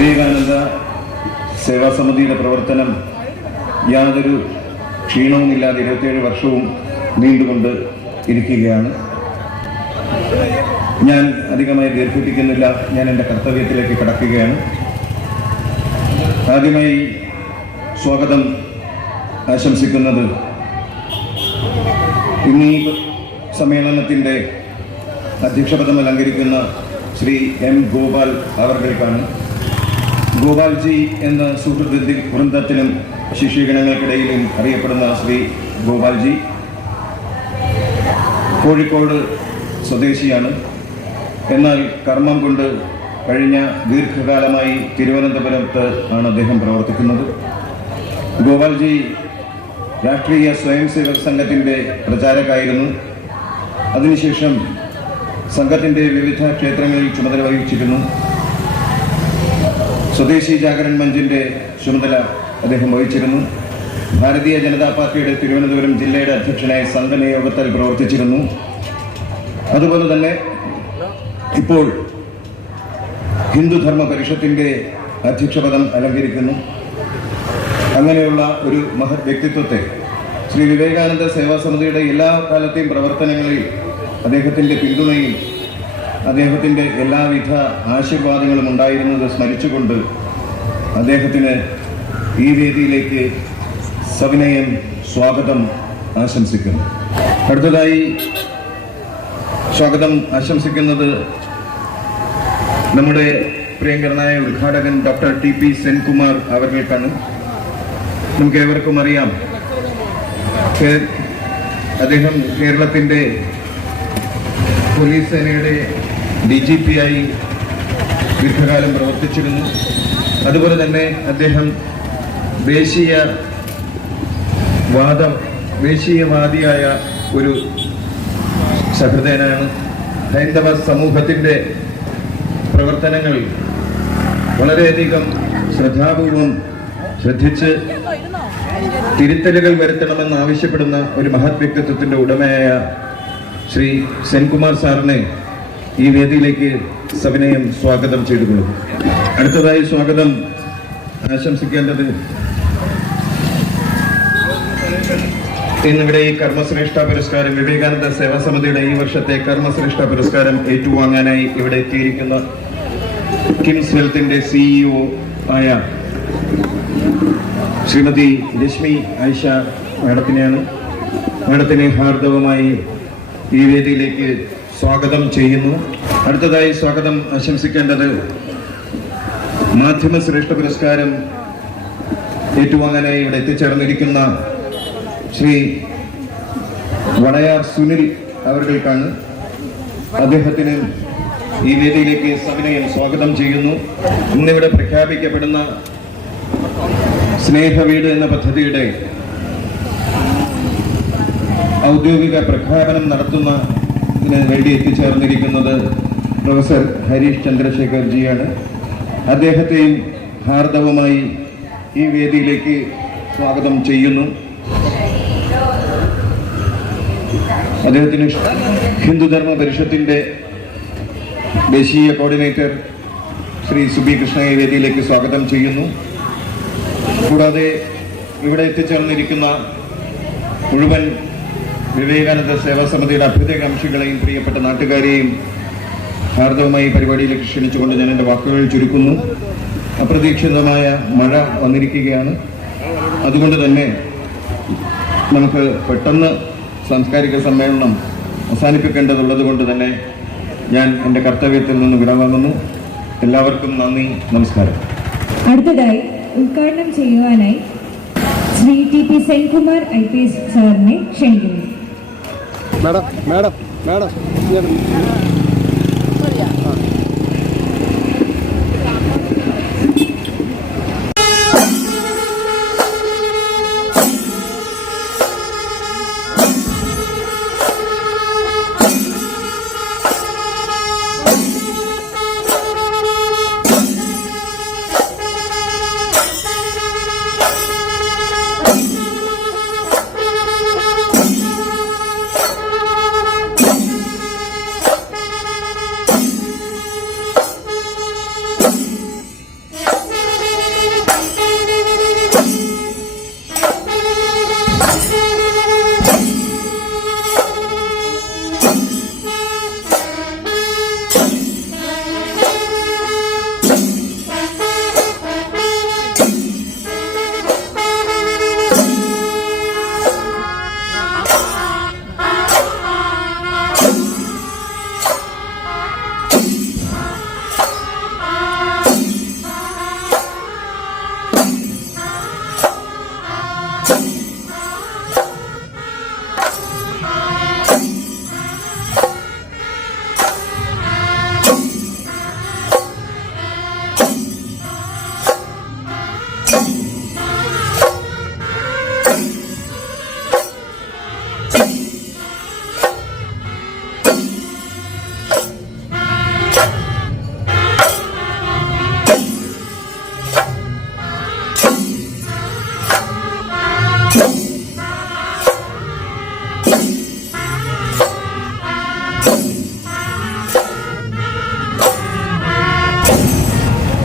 വിവേകാനന്ദ സേവാസമിതിയുടെ പ്രവർത്തനം യാതൊരു ക്ഷീണവുമില്ലാതെ 27 വർഷവും നീണ്ടുകൊണ്ട് ഇരിക്കുകയാണ്. ഞാൻ അധികമായി ദീർഘിപ്പിക്കുന്നില്ല. ഞാൻ എൻ്റെ കർത്തവ്യത്തിലേക്ക് കടക്കുകയാണ്. ആദ്യമായി സ്വാഗതം ആശംസിക്കുന്നത് ഇന്നീ സമ്മേളനത്തിൻ്റെ അധ്യക്ഷപദം അലങ്കരിക്കുന്ന ശ്രീ എം ഗോപാൽ അവർകൾക്കാണ്. ഗോപാൽജി എന്ന സുഹൃത്ത് വൃന്ദത്തിലും ശിഷ്യഗണങ്ങൾക്കിടയിലും അറിയപ്പെടുന്ന ശ്രീ ഗോപാൽജി കോഴിക്കോട് സ്വദേശിയാണ്. എന്നാൽ കർമ്മം കൊണ്ട് കഴിഞ്ഞ ദീർഘകാലമായി തിരുവനന്തപുരത്ത് ആണ് അദ്ദേഹം പ്രവർത്തിക്കുന്നത്. ഗോപാൽജി രാഷ്ട്രീയ സ്വയംസേവക സംഘത്തിൻ്റെ പ്രചാരകനായിരുന്നു. അതിനുശേഷം സംഘത്തിൻ്റെ വിവിധ ക്ഷേത്രങ്ങളിൽ ചുമതല വഹിച്ചിരുന്നു. സ്വദേശി ജാഗരൺ മഞ്ചിൻ്റെ ചുമതല അദ്ദേഹം വഹിച്ചിരുന്നു. ഭാരതീയ ജനതാ പാർട്ടിയുടെ തിരുവനന്തപുരം ജില്ലയുടെ അധ്യക്ഷനായി സംഘനിയോഗത്തിൽ പ്രവർത്തിച്ചിരുന്നു. അതുപോലെ തന്നെ ഇപ്പോൾ ഹിന്ദുധർമ്മ പരിഷത്തിൻ്റെ അധ്യക്ഷപദം അലങ്കരിക്കുന്നു. അങ്ങനെയുള്ള ഒരു മഹത് വ്യക്തിത്വത്തെ ശ്രീ വിവേകാനന്ദ സേവാസമിതിയുടെ എല്ലാ കാലത്തെയും പ്രവർത്തനങ്ങളിൽ അദ്ദേഹത്തിൻ്റെ പിന്തുണയും അദ്ദേഹത്തിൻ്റെ എല്ലാവിധ ആശീർവാദങ്ങളും ഉണ്ടായിരുന്നത് സ്മരിച്ചുകൊണ്ട് അദ്ദേഹത്തിന് ഈ വേദിയിലേക്ക് സവിനയം സ്വാഗതം ആശംസിക്കുന്നു. അടുത്തതായി സ്വാഗതം ആശംസിക്കുന്നത് നമ്മുടെ പ്രിയങ്കരനായ ഉദ്ഘാടകൻ ഡോക്ടർ ടി.പി. സെൻകുമാർ അവർകൾക്കാണ്. നമുക്ക് ഏവർക്കും അറിയാം, അദ്ദേഹം കേരളത്തിൻ്റെ പോലീസ് സേനയുടെ DGP ആയി ദീർഘകാലം പ്രവർത്തിച്ചിരുന്നു. അതുപോലെ തന്നെ അദ്ദേഹം ദേശീയവാദിയായ ഒരു സഹൃദയനാണ്. ഹൈന്ദവ സമൂഹത്തിൻ്റെ പ്രവർത്തനങ്ങൾ വളരെയധികം ശ്രദ്ധാപൂർവം ശ്രദ്ധിച്ച് തിരുത്തലുകൾ വരുത്തണമെന്ന് ആവശ്യപ്പെടുന്ന ഒരു മഹത് വ്യക്തിത്വത്തിൻ്റെ ഉടമയായ ശ്രീ സെൻകുമാർ സാറിനെ ഈ വേദിയിലേക്ക് സവിനയം സ്വാഗതം ചെയ്തുകൊള്ളുന്നു. അടുത്തതായി സ്വാഗതം ആശംസിക്കേണ്ടത് ഇന്നിവിടെ ഈ കർമ്മശ്രേഷ്ഠ പുരസ്കാരം, വിവേകാനന്ദ സേവാസമിതിയുടെ ഈ വർഷത്തെ കർമ്മശ്രേഷ്ഠ പുരസ്കാരം ഏറ്റുവാങ്ങാനായി ഇവിടെ എത്തിയിരിക്കുന്ന കിംസ് വെൽത്തിന്റെ CEO ആയ ശ്രീമതി രശ്മി ആയിഷ മാഡത്തിനെയാണ്. മാഡത്തിനെ ഹാർദവമായി ഈ വേദിയിലേക്ക് സ്വാഗതം ചെയ്യുന്നു. അടുത്തതായി സ്വാഗതം ആശംസിക്കേണ്ടത് മാധ്യമശ്രേഷ്ഠ പുരസ്കാരം ഏറ്റുവാങ്ങാനായി ഇവിടെ എത്തിച്ചേർന്നിരിക്കുന്ന ശ്രീ വടയാർ സുനിൽ അവർകൾക്കാണ്. അദ്ദേഹത്തിന് ഈ വേദിയിലേക്ക് സവിനയം സ്വാഗതം ചെയ്യുന്നു. ഇന്നിവിടെ പ്രഖ്യാപിക്കപ്പെടുന്ന സ്നേഹവീട് എന്ന പദ്ധതിയുടെ ഔദ്യോഗിക പ്രഖ്യാപനം നടത്തുന്നതിന് വേണ്ടി എത്തിച്ചേർന്നിരിക്കുന്നത് പ്രൊഫസർ ഹരീഷ് ചന്ദ്രശേഖർജിയാണ്. അദ്ദേഹത്തെയും ഹാർദവമായി ഈ വേദിയിലേക്ക് സ്വാഗതം ചെയ്യുന്നു. അദ്ദേഹത്തിന് ഹിന്ദുധർമ്മ പരിഷത്തിൻ്റെ ദേശീയ കോർഡിനേറ്റർ ശ്രീ സുബി കൃഷ്ണയെ വേദിയിലേക്ക് സ്വാഗതം ചെയ്യുന്നു. കൂടാതെ ഇവിടെ എത്തിച്ചേർന്നിരിക്കുന്ന മുഴുവൻ വിവേകാനന്ദ സേവാസമിതിയുടെ അഭ്യുദയകാംക്ഷികളെയും പ്രിയപ്പെട്ട നാട്ടുകാരെയും ഹാർദവമായി പരിപാടിയിലേക്ക് ക്ഷണിച്ചുകൊണ്ട് ഞാൻ എൻ്റെ വാക്കുകൾ ചുരുക്കുന്നു. അപ്രതീക്ഷിതമായ മഴ വന്നിരിക്കുകയാണ്. അതുകൊണ്ട് തന്നെ നമുക്ക് പെട്ടെന്ന് സാംസ്കാരിക സമ്മേളനം അവസാനിപ്പിക്കേണ്ടതുള്ളത് കൊണ്ട് തന്നെ ഞാൻ എൻ്റെ കർത്തവ്യത്തിൽ നിന്ന് വിടവാങ്ങുന്നു. എല്ലാവർക്കും നന്ദി, നമസ്കാരം. അടുത്തതായി ഉദ്ഘാടനം ചെയ്യുവാനായി ശ്രീ ടി.പി. സെൻകുമാർ IPS സാറിനെ ക്ഷണിക്കുന്നു. മാഡം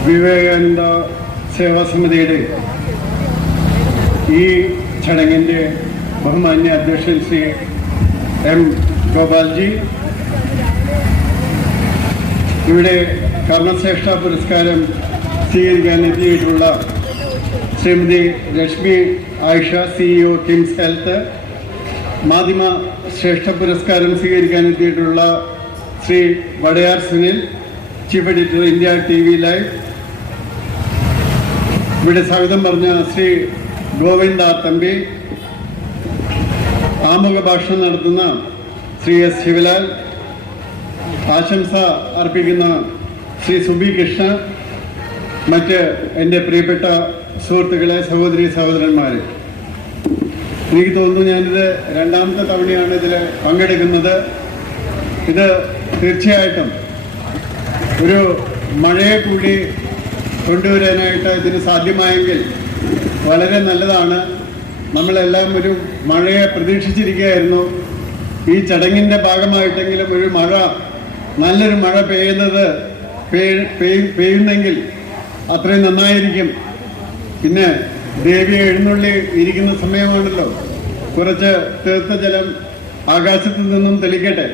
വിവേകാനന്ദ സേവാ സമിതിയുടെ ഈ ചടങ്ങിൻ്റെ ബഹുമാന്യ അധ്യക്ഷൻ ശ്രീ എം ഗോപാൽജി, ഇവിടെ കർമ്മശ്രേഷ്ഠ പുരസ്കാരം സ്വീകരിക്കാൻ എത്തിയിട്ടുള്ള ശ്രീമതി രശ്മി ആയിഷ, CEO കിംസ് ഹെൽത്ത്, മാധ്യമ ശ്രേഷ്ഠ പുരസ്കാരം സ്വീകരിക്കാൻ എത്തിയിട്ടുള്ള Sri Vadayar Sunil, chief editor India TV live, ഇവിടെ സ്വാഗതം പറഞ്ഞ ശ്രീ ഗോവിന്ദ തമ്പി, ആമുഖ ഭാഷണം നടത്തുന്ന ശ്രീ S ശിവലാൽ, ആശംസ അർപ്പിക്കുന്ന ശ്രീ സുബി കൃഷ്ണ, മറ്റ് എൻ്റെ പ്രിയപ്പെട്ട സുഹൃത്തുക്കളെ, സഹോദരി സഹോദരന്മാരെ, എനിക്ക് തോന്നുന്നു ഞാനിത് രണ്ടാമത്തെ തവണയാണ് ഇതിൽ പങ്കെടുക്കുന്നത്. ഇത് തീർച്ചയായിട്ടും ഒരു മഴയെ കൂടി കൊണ്ടുവരാനായിട്ട് ഇതിന് സാധ്യമായെങ്കിൽ വളരെ നല്ലതാണ്. നമ്മളെല്ലാം ഒരു മഴയെ പ്രതീക്ഷിച്ചിരിക്കുകയായിരുന്നു. ഈ ചടങ്ങിൻ്റെ ഭാഗമായിട്ടെങ്കിലും ഒരു മഴ, നല്ലൊരു മഴ പെയ്യുന്നെങ്കിൽ അത്രയും നന്നായിരിക്കും. പിന്നെ ദേവി എഴുന്നള്ളി ഇരിക്കുന്ന സമയമാണല്ലോ, കുറച്ച് തീർത്ഥജലം ആകാശത്തു നിന്നും തെളിക്കട്ടെ.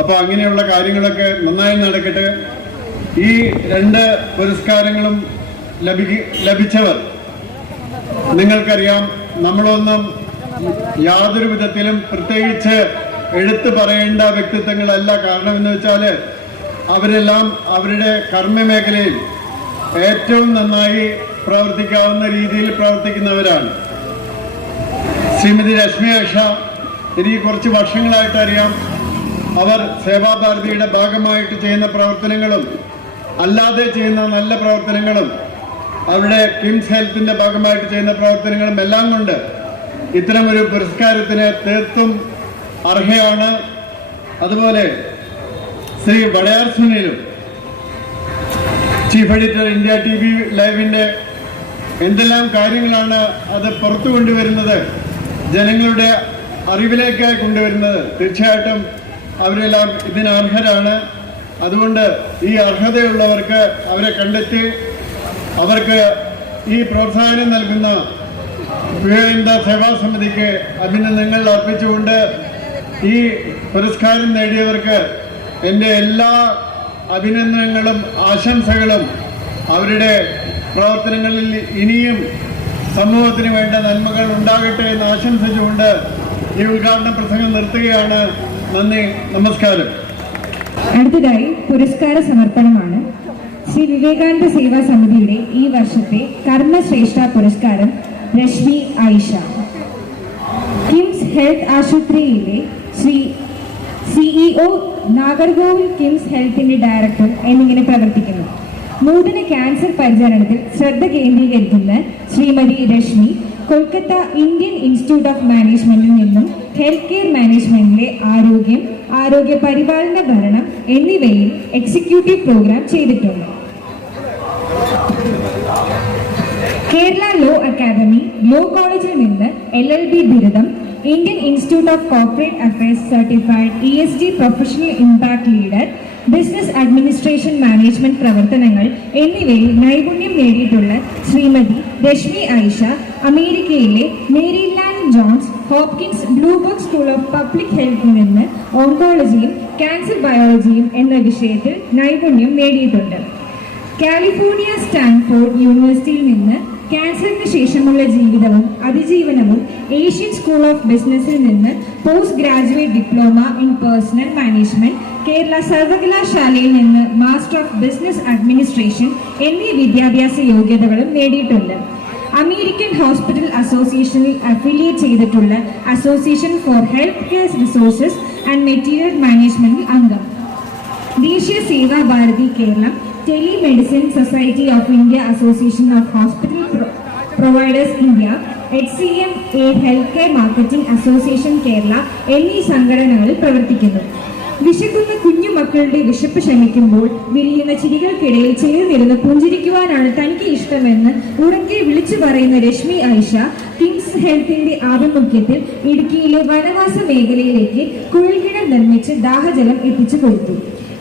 അപ്പോൾ അങ്ങനെയുള്ള കാര്യങ്ങളൊക്കെ നന്നായി നടക്കട്ടെ. ഈ 2 പുരസ്കാരങ്ങളും ലഭിച്ചവർ നിങ്ങൾക്കറിയാം, നമ്മളൊന്നും യാതൊരു വിധത്തിലും പ്രത്യേകിച്ച് എടുത്തു പറയേണ്ട വ്യക്തിത്വങ്ങളല്ല. കാരണം എന്ന് വെച്ചാൽ അവരെല്ലാം അവരുടെ കർമ്മമേഖലയിൽ ഏറ്റവും നന്നായി പ്രവർത്തിക്കാവുന്ന രീതിയിൽ പ്രവർത്തിക്കുന്നവരാണ്. ശ്രീമതി രശ്മി ആയിഷ എനിക്ക് കുറച്ച് വർഷങ്ങളായിട്ട് അറിയാം. അവർ സേവാഭാരതിയുടെ ഭാഗമായിട്ട് ചെയ്യുന്ന പ്രവർത്തനങ്ങളും അല്ലാതെ ചെയ്യുന്ന നല്ല പ്രവർത്തനങ്ങളും അവരുടെ കിംസ് ഹെൽത്തിൻ്റെ ഭാഗമായിട്ട് ചെയ്യുന്ന പ്രവർത്തനങ്ങളും എല്ലാം കൊണ്ട് ഇത്തരമൊരു പുരസ്കാരത്തിന് തീർത്തും അർഹയാണ്. അതുപോലെ ശ്രീ വടയാർ സുനിലും, ചീഫ് എഡിറ്റർ ഇന്ത്യ TV ലൈവിൻ്റെ എന്തെല്ലാം കാര്യങ്ങളാണ് അത് പുറത്തു കൊണ്ടുവരുന്നത്, ജനങ്ങളുടെ അറിവിലേക്ക് കൊണ്ടുവരുന്നത്. തീർച്ചയായിട്ടും അവരെല്ലാം ഇതിന് അർഹരാണ്. അതുകൊണ്ട് ഈ അർഹതയുള്ളവർക്ക് അവരെ കണ്ടെത്തി അവർക്ക് ഈ പ്രോത്സാഹനം നൽകുന്ന വിവേകാനന്ദ സേവാ സമിതിക്ക് അഭിനന്ദനങ്ങൾ അർപ്പിച്ചുകൊണ്ട് ഈ പുരസ്കാരം നേടിയവർക്ക് എൻ്റെ എല്ലാ അഭിനന്ദനങ്ങളും ആശംസകളും, അവരുടെ പ്രവർത്തനങ്ങളിൽ ഇനിയും സമൂഹത്തിന് വേണ്ട നന്മകൾ ഉണ്ടാകട്ടെ എന്ന് ആശംസിച്ചുകൊണ്ട് ഈ ഉദ്ഘാടന പ്രസംഗം നിർത്തുകയാണ്. നന്ദി, നമസ്കാരം. അടുത്തതായി പുരസ്കാര സമർപ്പണമാണ്. ശ്രീ വിവേകാനന്ദ സേവാ സമിതിയുടെ ഈ വർഷത്തെ കർമ്മശ്രേഷ്ഠ പുരസ്കാരം രശ്മി ആയിഷ. കിംസ് ഹെൽത്ത് ആശുപത്രിയിലെ ശ്രീ CEO നാഗർകോവിൽ കിംസ് ഹെൽത്തിന്റെ ഡയറക്ടർ എന്നിങ്ങനെ പ്രവർത്തിക്കുന്നു. നൂതന ക്യാൻസർ പരിചരണത്തിൽ ശ്രദ്ധ കേന്ദ്രീകരിക്കുന്ന Shrimati Rashmi Kolkata Indian institute of മാനേജ്മെന്റിൽ നിന്നും ഹെൽത്ത് കെയർ മാനേജ്മെന്റിലെ ആരോഗ്യ പരിപാലന ഭരണം എന്നിവയിൽ എക്സിക്യൂട്ടീവ് പ്രോഗ്രാം ചെയ്തിട്ടുണ്ട്. കേരള ലോ അക്കാദമി ലോ കോളേജിൽ നിന്ന് LLB ബിരുദം, Indian institute of corporate affairs certified ESG professional impact leader, business administration management പ്രവർത്തനങ്ങൾ എന്നിവയിൽ നൈപുണ്യം നേടിയിട്ടുള്ള ശ്രീമതി രശ്മി ആയിഷ അമേരിക്കയിലെ Maryland Johns Hopkins Bloomberg school of public ഹെൽത്തിൽ നിന്ന് ഓങ്കോളജിയും ക്യാൻസർ ബയോളജിയും എന്ന വിഷയത്തിൽ നൈപുണ്യം നേടിയിട്ടുണ്ട്. കാലിഫോർണിയ സ്റ്റാൻഫോർഡ് യൂണിവേഴ്സിറ്റിയിൽ നിന്ന് ക്യാൻസറിന് ശേഷമുള്ള ജീവിതവും അതിജീവനവും, ഏഷ്യൻ സ്കൂൾ ഓഫ് ബിസിനസ്സിൽ നിന്ന് post graduate diploma in personnel management, Kerala സർവകലാശാലയിൽ നിന്ന് മാസ്റ്റർ ഓഫ് ബിസിനസ് അഡ്മിനിസ്ട്രേഷൻ എന്നീ വിദ്യാഭ്യാസ യോഗ്യതകളും നേടിയിട്ടുണ്ട്. അമേരിക്കൻ ഹോസ്പിറ്റൽ അസോസിയേഷനിൽ അഫിലിയേറ്റ് ചെയ്തിട്ടുള്ള association for health care resources and material മാനേജ്മെന്റിൽ അംഗം. Deshiya Seva Bharati Keralam, telemedicine society of India, association of hospital providers India, HCM health care marketing association Kerala എന്നീ സംഘടനകളിൽ പ്രവർത്തിക്കുന്നു. വിശക്കുന്ന കുഞ്ഞു മക്കളുടെ വിശപ്പ് ശമിക്കുമ്പോൾ വിരിയുന്ന ചിരികൾക്കിടയിൽ ചേർന്നിരുന്ന് പുഞ്ചിരിക്കുവാനാണ് തനിക്ക് ഇഷ്ടമെന്ന് ഉറക്കെ വിളിച്ചു പറയുന്ന രശ്മി ഐഷ കിംസ് ഹെൽത്തിന്റെ ആഭിമുഖ്യത്തിൽ ഇടുക്കിയിലെ വനവാസ മേഖലയിലേക്ക് കുഴൽക്കിണർ നിർമ്മിച്ച് ദാഹജലം എത്തിച്ചു കൊടുത്തു.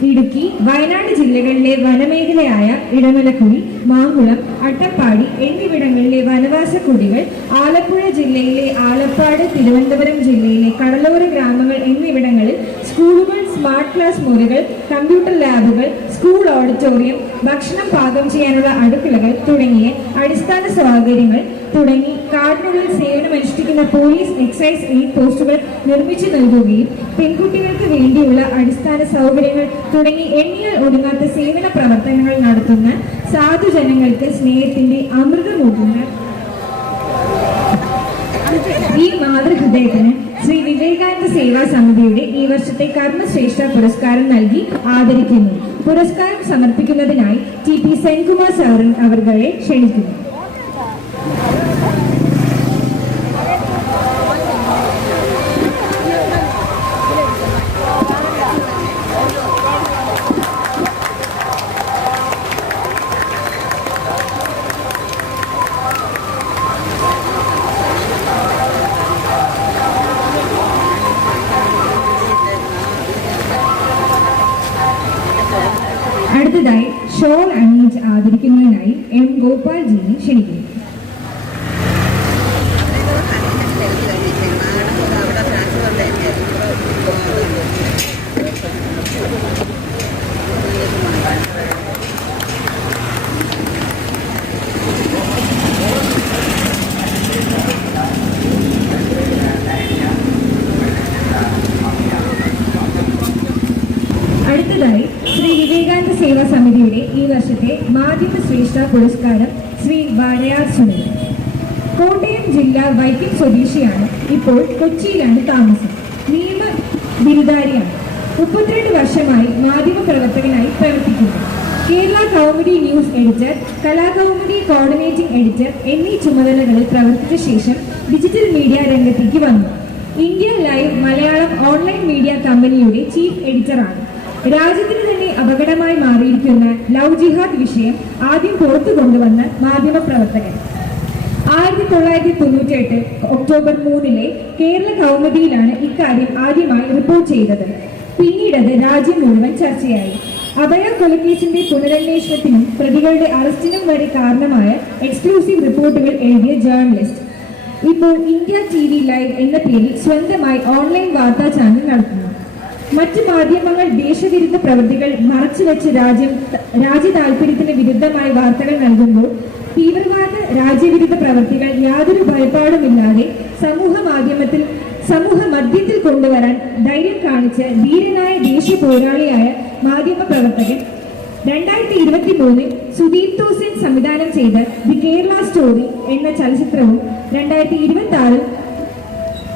ഇടുക്കി, വയനാട് ജില്ലകളിലെ വനമേഖലയായ ഇടമലക്കുടി, മാങ്കുളം, അട്ടപ്പാടി എന്നിവിടങ്ങളിലെ വനവാസ കുടികൾ, ആലപ്പുഴ ജില്ലയിലെ ആലപ്പാട്, തിരുവനന്തപുരം ജില്ലയിലെ കടലോര ഗ്രാമങ്ങൾ എന്നിവിടങ്ങളിൽ സ്കൂളുകൾ, സ്മാർട്ട് ക്ലാസ് മുറികൾ, കമ്പ്യൂട്ടർ ലാബുകൾ, സ്കൂൾ ഓഡിറ്റോറിയം, ഭക്ഷണം പാകം ചെയ്യാനുള്ള അടുക്കളകൾ തുടങ്ങിയ അടിസ്ഥാന സൗകര്യങ്ങൾ തുടങ്ങി കാടിനുള്ളിൽ സേവനമനുഷ്ഠിക്കുന്ന പോലീസ്, എക്സൈസ്, എയ്ഡ് പോസ്റ്റുകൾ നിർമ്മിച്ചു നൽകുകയും പെൺകുട്ടികൾക്ക് വേണ്ടിയുള്ള അടിസ്ഥാന സൗകര്യങ്ങൾ തുടങ്ങി എണ്ണിയാൽ ഒടുങ്ങാത്ത സേവന പ്രവർത്തനങ്ങൾ നടത്തുന്ന സാധുജനങ്ങൾക്ക് സ്നേഹത്തിന്റെ അമൃതമൂട്ടുന്ന ഈ മാതൃഹൃദയത്തിന് ശ്രീ വിവേകാനന്ദ സേവാ സമിതിയുടെ ഈ വർഷത്തെ കർമ്മശ്രേഷ്ഠ പുരസ്കാരം നൽകി ആദരിക്കുന്നു. പുരസ്കാരം സമർപ്പിക്കുന്നതിനായി TP സെൻകുമാർ സാർ അവരെ ക്ഷണിക്കുന്നു. അടുത്തതായി ഷോൾ അണിയിച്ച് ആദരിക്കുന്നതിനായി M. ഗോപാൽജിയെ ക്ഷണിക്കുന്നു. അടുത്തതായി ശ്രീ വിവേകാനന്ദ സേവാ സമിതിയുടെ ഈ വർഷത്തെ മാധ്യമ ശ്രേഷ്ഠ പുരസ്കാരം ശ്രീ വാരയാർ സുനിൽ. കോട്ടയം ജില്ല വൈക്കം സ്വദേശിയാണ്. ഇപ്പോൾ കൊച്ചിയിലാണ് താമസം. നിയമ ബിരുദധാരിയാണ്. 32 വർഷമായി മാധ്യമ പ്രവർത്തകനായി പ്രവർത്തിക്കുന്നു. Kerala Kaumudi news editor, Kalakaumudi coordinating editor എന്നീ ചുമതലകളിൽ പ്രവർത്തിച്ച ശേഷം ഡിജിറ്റൽ മീഡിയ രംഗത്തേക്ക് വന്നു. India live Malayalam online media കമ്പനിയുടെ ചീഫ് എഡിറ്ററാണ്. രാജ്യത്തിന് തന്നെ അപകടമായി മാറിയിരിക്കുന്ന ലവ് ജിഹാദ് വിഷയം ആദ്യം പുറത്തു കൊണ്ടുവന്ന മാധ്യമ പ്രവർത്തകൻ. 1998 ഒക്ടോബർ 3 കേരള കൗമുദിയിലാണ് ഇക്കാര്യം ആദ്യമായി റിപ്പോർട്ട് ചെയ്തത്. പിന്നീട് അത് രാജ്യം മുഴുവൻ ചർച്ചയായി. അഭയ കൊലക്കേസിന്റെ പുനരന്വേഷണത്തിനും പ്രതികളുടെ അറസ്റ്റിനും വരെ കാരണമായ എക്സ്ക്ലൂസീവ് റിപ്പോർട്ടുകൾ എഴുതിയ ജേർണലിസ്റ്റ് ഇപ്പോൾ ഇന്ത്യ TV ലൈവ് എന്ന പേരിൽ സ്വന്തമായി ഓൺലൈൻ വാർത്താ ചാനൽ നടത്തുന്നു. മറ്റ് മാധ്യമങ്ങൾ ദേശവിരുദ്ധ പ്രവൃത്തികൾ മറച്ചുവെച്ച് രാജ്യ താല്പര്യത്തിന് വിരുദ്ധമായ വാർത്തകൾ നൽകുമ്പോൾ തീവ്രവാദ രാജ്യവിരുദ്ധ പ്രവൃത്തികൾ യാതൊരു ഭയപ്പാടുമില്ലാതെ സമൂഹ മധ്യത്തിൽ കൊണ്ടുവരാൻ ധൈര്യം കാണിച്ച ധീരനായ ദേശീയ പോരാളിയായ മാധ്യമ പ്രവർത്തകൻ 2023 സുദീപ്തോ സെൻ സംവിധാനം ചെയ്ത ദി കേരള സ്റ്റോറി എന്ന ചലച്ചിത്രവും 2026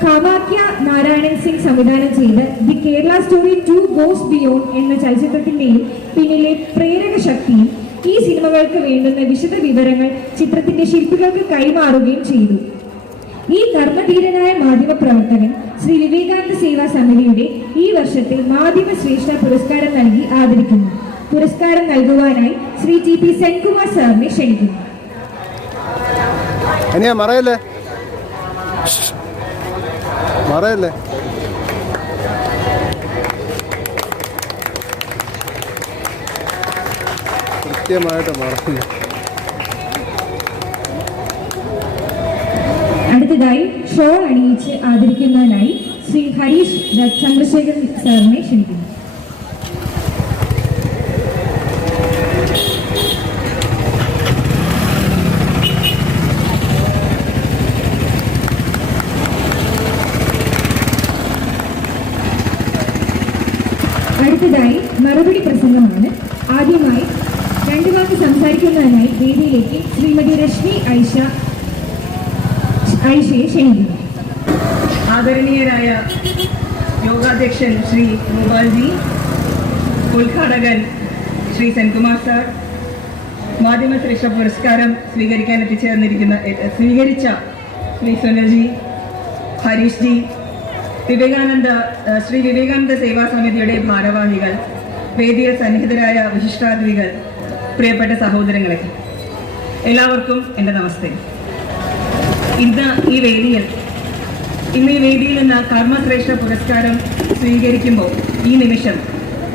കാമാഖ്യ നാരായണൻ സിംഗ് സംവിധാനം ചെയ്ത് the Kerala story 2 goes beyond എന്ന ചലച്ചിത്രത്തിന്റെയും പിന്നിലെ പ്രേരക ശക്തിയും ഈ സിനിമകൾക്ക് വേണ്ടുന്ന വിശദ വിവരങ്ങൾ ചിത്രത്തിന്റെ ശില്പികൾക്ക് കൈമാറുകയും ചെയ്തു. ഈ കർമ്മധീരനായ മാധ്യമ പ്രവർത്തകൻ ശ്രീ വിവേകാനന്ദ സേവാ സമിതിയുടെ ഈ വർഷത്തെ മാധ്യമ ശ്രേഷ്ഠ പുരസ്കാരം നൽകി ആദരിക്കുന്നു. പുരസ്കാരം നൽകുവാനായി ശ്രീ TP സെൻകുമാർ സാറിനെ ക്ഷണിക്കുന്നു. മറയല്ലേ കൃത്യമായിട്ട് മറന്നു. അടുത്തതായി ഷോൾ അണിയിച്ച് ആദരിക്കുന്നതിനായി ശ്രീ ഹരീഷ് ചന്ദ്രശേഖരൻ സാറിനെ ക്ഷണിക്കുന്നു. അടുത്തതായി മറുപടി പ്രസംഗമാണ്. ആദ്യമായി 2 വാക്ക് സംസാരിക്കുന്നതിനായി വേദിയിലേക്ക് ശ്രീമതി രശ്മി ഐഷ ഐഷയെ ക്ഷണിക്കുന്നു. ആദരണീയരായ യോഗാധ്യക്ഷൻ ശ്രീ ഗോപാൽജി, ഉദ്ഘാടകൻ ശ്രീ സെൻകുമാർ സാർ, മാധ്യമശ്രേഷ്ഠ പുരസ്കാരം സ്വീകരിച്ച ശ്രീ സുനിൽജി, ഹരീഷ് ജി, ശ്രീ വിവേകാനന്ദ സേവാ സമിതിയുടെ ഭാരവാഹികൾ, വേദിയിൽ സന്നിഹിതരായ വിശിഷ്ടാതിഥികൾ, പ്രിയപ്പെട്ട സഹോദരങ്ങളെ, എല്ലാവർക്കും എൻ്റെ നമസ്തേ. ഇന്ന് ഈ വേദിയിൽ നിന്ന് കർമ്മശ്രേഷ്ഠ പുരസ്കാരം സ്വീകരിക്കുമ്പോൾ ഈ നിമിഷം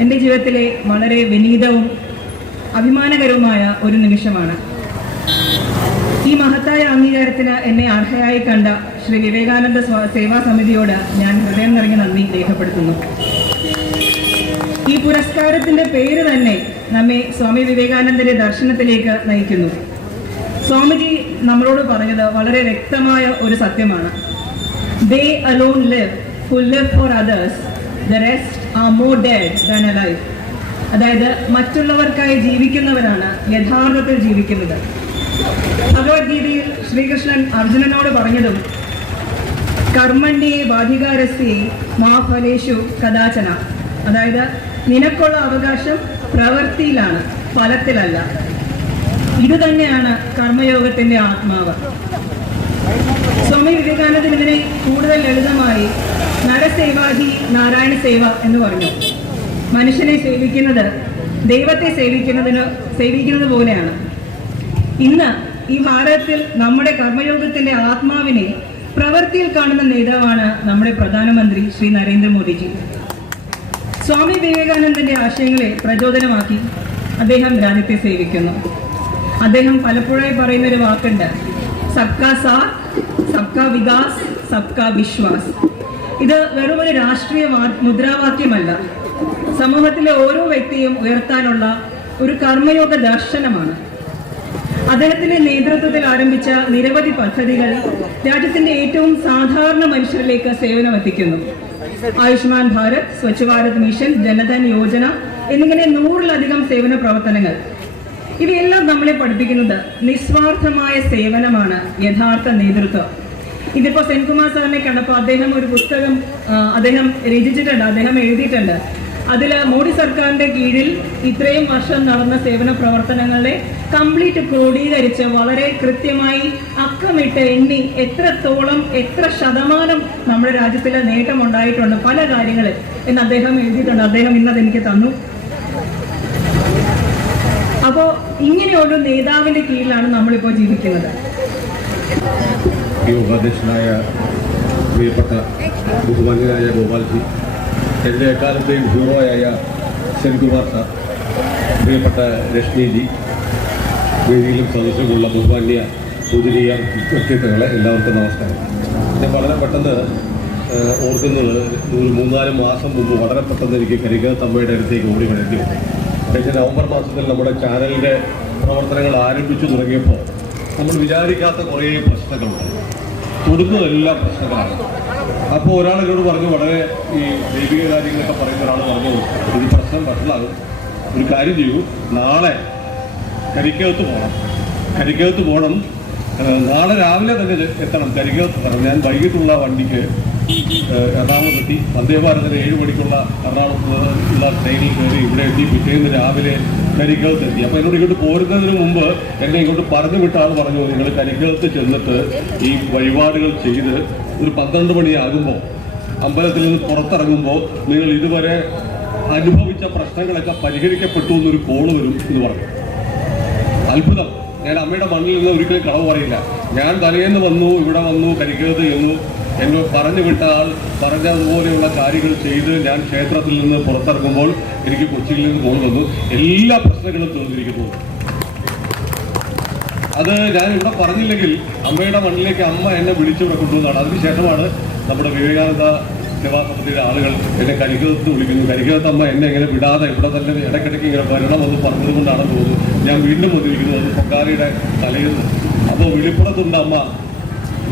എൻ്റെ ജീവിതത്തിലെ വളരെ വിനീതവും അഭിമാനകരവുമായ ഒരു നിമിഷമാണ്. ഈ മഹത്തായ അംഗീകാരത്തിന് എന്നെ അർഹയായി കണ്ട ശ്രീ വിവേകാനന്ദ സേവാ സമിതിയോട് ഞാൻ ഹൃദയം നിറഞ്ഞ നന്ദി രേഖപ്പെടുത്തുന്നു. ഈ പുരസ്കാരത്തിന്റെ പേര് തന്നെ നമ്മെ സ്വാമി വിവേകാനന്ദന്റെ ദർശനത്തിലേക്ക് നയിക്കുന്നു. സ്വാമിജി നമ്മളോട് പറഞ്ഞത് വളരെ വ്യക്തമായ ഒരു സത്യമാണ്. They alone live who live for others. The rest are more dead than alive. അതായത് മറ്റുള്ളവർക്കായി ജീവിക്കുന്നവരാണ് യഥാർത്ഥത്തിൽ ജീവിക്കുന്നത്. ഭഗവത്ഗീതയിൽ ശ്രീകൃഷ്ണൻ അർജുനനോട് പറഞ്ഞതും കർമ്മണ്യേ ബാധികാരസ്യേ മാ ഫലേഷു കദാചന, അതായത് നിനക്കുള്ള അവകാശം പ്രവൃത്തിയിലാണ്, ഫലത്തിലല്ല. ഇതുതന്നെയാണ് കർമ്മയോഗത്തിന്റെ ആത്മാവ്. സ്വാമി വിവേകാനന്ദൻ ഇതിനെ കൂടുതൽ ലളിതമായി നരസേവാഹി നാരായണ സേവ എന്ന് പറഞ്ഞു. മനുഷ്യനെ സേവിക്കുന്നത് ദൈവത്തെ സേവിക്കുന്നത് പോലെയാണ്. ഇന്ന് ഈ ഭാരതത്തിൽ നമ്മുടെ കർമ്മയോഗത്തിന്റെ ആത്മാവിനെ പ്രവൃത്തിയിൽ കാണുന്ന നേതാവാണ് നമ്മുടെ പ്രധാനമന്ത്രി ശ്രീ നരേന്ദ്രമോദിജി. സ്വാമി വിവേകാനന്ദന്റെ ആശയങ്ങളെ പ്രചോദനമാക്കി അദ്ദേഹം രാജ്യത്തെ സേവിക്കുന്നു. അദ്ദേഹം പലപ്പോഴായി പറയുന്ന ഒരു വാക്കുണ്ട്, സബ്കാ സാത്ത്, സബ്കാ വികാസ്, സബ്കാ വിശ്വാസ്. ഇത് വെറും ഒരു രാഷ്ട്രീയ മുദ്രാവാക്യമല്ല, സമൂഹത്തിലെ ഓരോ വ്യക്തിയും ഉയർത്താനുള്ള ഒരു കർമ്മയോഗ ദർശനമാണ്. അദ്ദേഹത്തിന്റെ നേതൃത്വത്തിൽ ആരംഭിച്ച നിരവധി പദ്ധതികൾ രാജ്യത്തിന്റെ ഏറ്റവും സാധാരണ മനുഷ്യരിലേക്ക് സേവനമെത്തിക്കുന്നു. ആയുഷ്മാൻ ഭാരത്, സ്വച്ഛ് ഭാരത് മിഷൻ, ജനധൻ യോജന എന്നിങ്ങനെ 100-ലധികം സേവന പ്രവർത്തനങ്ങൾ. ഇവയെല്ലാം നമ്മളെ പഠിപ്പിക്കുന്നത് നിസ്വാർത്ഥമായ സേവനമാണ് യഥാർത്ഥ നേതൃത്വം. ഇതിപ്പോ സെൻകുമാർ സാറിനെ കണ്ടപ്പോൾ അദ്ദേഹം ഒരു പുസ്തകം രചിച്ചിട്ടുണ്ട്, അദ്ദേഹം എഴുതിയിട്ടുണ്ട്. അതിൽ മോഡി സർക്കാരിന്റെ കീഴിൽ ഇത്രയും വർഷം നടന്ന സേവന പ്രവർത്തനങ്ങളെ കംപ്ലീറ്റ് ക്രോഡീകരിച്ച് വളരെ കൃത്യമായി അക്കമിട്ട് എണ്ണി എത്ര ശതമാനം നമ്മുടെ രാജ്യത്തിലെ നേട്ടം ഉണ്ടായിട്ടുണ്ട് പല കാര്യങ്ങളിൽ എന്ന് അദ്ദേഹം എഴുതിയിട്ടുണ്ട്. അദ്ദേഹം ഇന്നത് എനിക്ക് തന്നു. അപ്പോ ഇങ്ങനെയൊരു നേതാവിന്റെ കീഴിലാണ് നമ്മളിപ്പോൾ ജീവിക്കുന്നത്. യോഗാധ്യക്ഷനായ പ്രിയപ്പെട്ട ബഹുമാന്യനായ ഗോപാൽജി, എൻ്റെ എക്കാലത്തെയും ഹീറോയായ സെൻകുമാർ സാർ, പ്രിയപ്പെട്ട രശ്മിജി, വേദിയിലും സദസ്സിലുമുള്ള ബഹുമാന്യ പൂജനീയ വ്യക്തിത്വങ്ങളെ എല്ലാവർക്കും നമസ്കാരം. ഞാൻ വളരെ പെട്ടെന്ന് ഓർക്കുന്നത്, ഒരു 3-4 മാസം മുമ്പ് വളരെ പെട്ടെന്ന് എനിക്ക് കരികത്തമ്മയുടെ അടുത്തേക്ക് ഓടി വരേണ്ടി വന്നു. കഴിഞ്ഞ നവംബർ മാസത്തിൽ നമ്മുടെ ചാനലിൻ്റെ പ്രവർത്തനങ്ങൾ ആരംഭിച്ചു തുടങ്ങിയപ്പോൾ നമ്മൾ വിചാരിക്കാത്ത കുറേ പ്രശ്നങ്ങളുണ്ട്. തൊടുന്നതെല്ലാം പ്രശ്നങ്ങളാണ്. അപ്പോൾ ഒരാൾ എന്നോട് പറഞ്ഞു, വളരെ ഈ ദൈവിക കാര്യങ്ങളൊക്കെ പറയുന്ന ഒരാൾ പറഞ്ഞു, ഇത് പ്രശ്നം വഷളാകും, ഒരു കാര്യം ചെയ്യൂ, നാളെ കരിക്കകത്ത് പോകണം, നാളെ രാവിലെ തന്നെ എത്തണം കരിക്കകത്ത്. ഞാൻ വൈകിട്ടുള്ള വണ്ടിക്ക് എറണാകുളത്തെത്തി, വന്ദേ ഭാരതിന് 7 മണിക്കുള്ള എറണാകുളത്തുള്ള ട്രെയിനിൽ കയറി ഇവിടെ എത്തി. പിറ്റേന്ന് രാവിലെ കരിക്കകത്ത് എത്തി. അപ്പോൾ എന്നോട് ഇങ്ങോട്ട് പോരുന്നതിന് മുമ്പ് എന്നെ ഇങ്ങോട്ട് പറഞ്ഞു വിട്ടാണ് പറഞ്ഞു, നിങ്ങൾ കരിക്കകത്ത് ചെന്നിട്ട് ഈ വഴിപാടുകൾ ചെയ്ത് ഒരു 12 മണിയാകുമ്പോൾ അമ്പലത്തിൽ നിന്ന് പുറത്തിറങ്ങുമ്പോൾ നിങ്ങൾ ഇതുവരെ അനുഭവിച്ച പ്രശ്നങ്ങളൊക്കെ പരിഹരിക്കപ്പെട്ടു എന്നൊരു കോള് വരും എന്ന് പറഞ്ഞു. അത്ഭുതം. ഞാൻ അമ്മയുടെ മണ്ണിൽ നിന്ന് ഒരിക്കലും കളവ് പറയില്ല. ഞാൻ തലേന്ന് വന്നു, ഇവിടെ വന്നു, കരിക്കകത്ത് ചെന്നു, എന്നെ പറഞ്ഞു വിട്ട ആൾ പറഞ്ഞതുപോലെയുള്ള കാര്യങ്ങൾ ചെയ്ത് ഞാൻ ക്ഷേത്രത്തിൽ നിന്ന് പുറത്തിറങ്ങുമ്പോൾ എനിക്ക് കൊച്ചിയിൽ നിന്ന് കോൾ വന്നു, എല്ലാ പ്രശ്നങ്ങളും തീർന്നിരിക്കുന്നു. അത് ഞാൻ ഇവിടെ പറഞ്ഞില്ലെങ്കിൽ അമ്മയുടെ മണ്ണിലേക്ക് അമ്മ എന്നെ വിളിച്ചിവിടെ കൊണ്ടുവന്നതാണ്. അതിനുശേഷമാണ് നമ്മുടെ വിവേകാനന്ദ സേവാ സമിതിയുടെ ആളുകൾ എന്നെ കരിക്കകത്ത് വിളിക്കുന്നു. കരിക്കകത്ത് അമ്മ എന്നെ ഇങ്ങനെ വിടാതെ ഇവിടെ തന്നെ ഇടയ്ക്കിടയ്ക്ക് ഇങ്ങനെ വരണമെന്ന് പറഞ്ഞത് കൊണ്ടാണെന്ന് തോന്നുന്നു ഞാൻ വീണ്ടും വന്നിരിക്കുന്നത്. അത് പൊക്കാലിയുടെ തലയിൽ. അപ്പോൾ വിളിപ്പുറത്തുണ്ട് അമ്മ,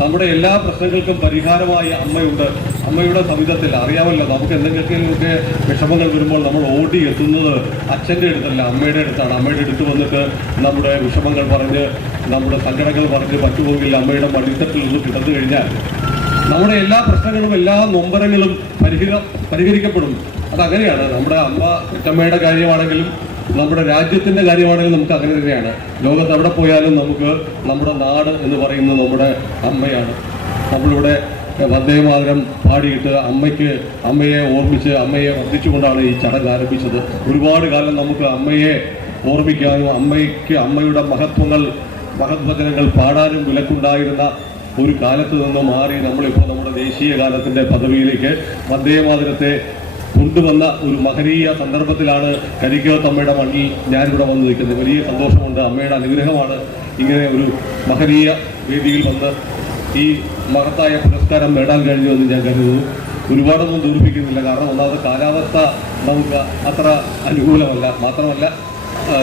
നമ്മുടെ എല്ലാ പ്രശ്നങ്ങൾക്കും പരിഹാരമായി അമ്മയുണ്ട്. അമ്മയുടെ സവിധത്തിൽ അറിയാമല്ലോ, നമുക്ക് എന്തെങ്കിലുമൊക്കെ വിഷമങ്ങൾ വരുമ്പോൾ നമ്മൾ ഓടി എത്തുന്നത് അച്ഛൻ്റെ അടുത്തല്ല, അമ്മയുടെ അടുത്താണ്. അമ്മയുടെ അടുത്ത് വന്നിട്ട് നമ്മുടെ വിഷമങ്ങൾ പറഞ്ഞ് നമ്മുടെ സങ്കടങ്ങൾ പറഞ്ഞ് പറ്റുമെങ്കിൽ അമ്മയുടെ മടിത്തട്ടിൽ നിന്ന് കിടന്നു കഴിഞ്ഞാൽ നമ്മുടെ എല്ലാ പ്രശ്നങ്ങളും എല്ലാ നൊമ്പരങ്ങളും പരിഹരിക്കപ്പെടും. അതങ്ങനെയാണ്. നമ്മുടെ അമ്മ അച്ഛമ്മയുടെ കാര്യമാണെങ്കിലും നമ്മുടെ രാജ്യത്തിൻ്റെ കാര്യമാണെങ്കിലും നമുക്ക് അങ്ങനെ തന്നെയാണ്. ലോകത്ത് എവിടെ പോയാലും നമുക്ക് നമ്മുടെ നാട് എന്ന് പറയുന്നത് നമ്മുടെ അമ്മയാണ്. നമ്മളിവിടെ വന്ദേമാതരം പാടിയിട്ട് അമ്മയെ ഓർമ്മിച്ച് അമ്മയെ വർദ്ധിച്ചുകൊണ്ടാണ് ഈ ചടങ്ങ് ആരംഭിച്ചത്. ഒരുപാട് കാലം നമുക്ക് അമ്മയെ ഓർമ്മിക്കാനും അമ്മയുടെ മഹത്വചനങ്ങൾ പാടാനും വിലക്കുണ്ടായിരുന്ന ഒരു കാലത്ത് നിന്ന് മാറി നമ്മളിപ്പോൾ നമ്മുടെ ദേശീയ ഗാനത്തിൻ്റെ പദവിയിലേക്ക് വന്ദേമാതരത്തെ കൊണ്ടുവന്ന ഒരു മഹനീയ സന്ദർഭത്തിലാണ് കരിക്കകത്തമ്മയുടെ മണ്ണിൽ ഞാനിവിടെ വന്ന് നിൽക്കുന്നത്. വലിയ സന്തോഷമുണ്ട്. അമ്മയുടെ അനുഗ്രഹമാണ് ഇങ്ങനെ ഒരു മഹനീയ വേദിയിൽ വന്ന് ഈ മഹത്തായ പുരസ്കാരം നേടാൻ കഴിഞ്ഞുവെന്ന് ഞാൻ കരുതുന്നു. ഒരുപാടൊന്നും ദൂരിപ്പിക്കുന്നില്ല, കാരണം ഒന്നാമത് കാലാവസ്ഥ നമുക്ക് അത്ര അനുകൂലമല്ല. മാത്രമല്ല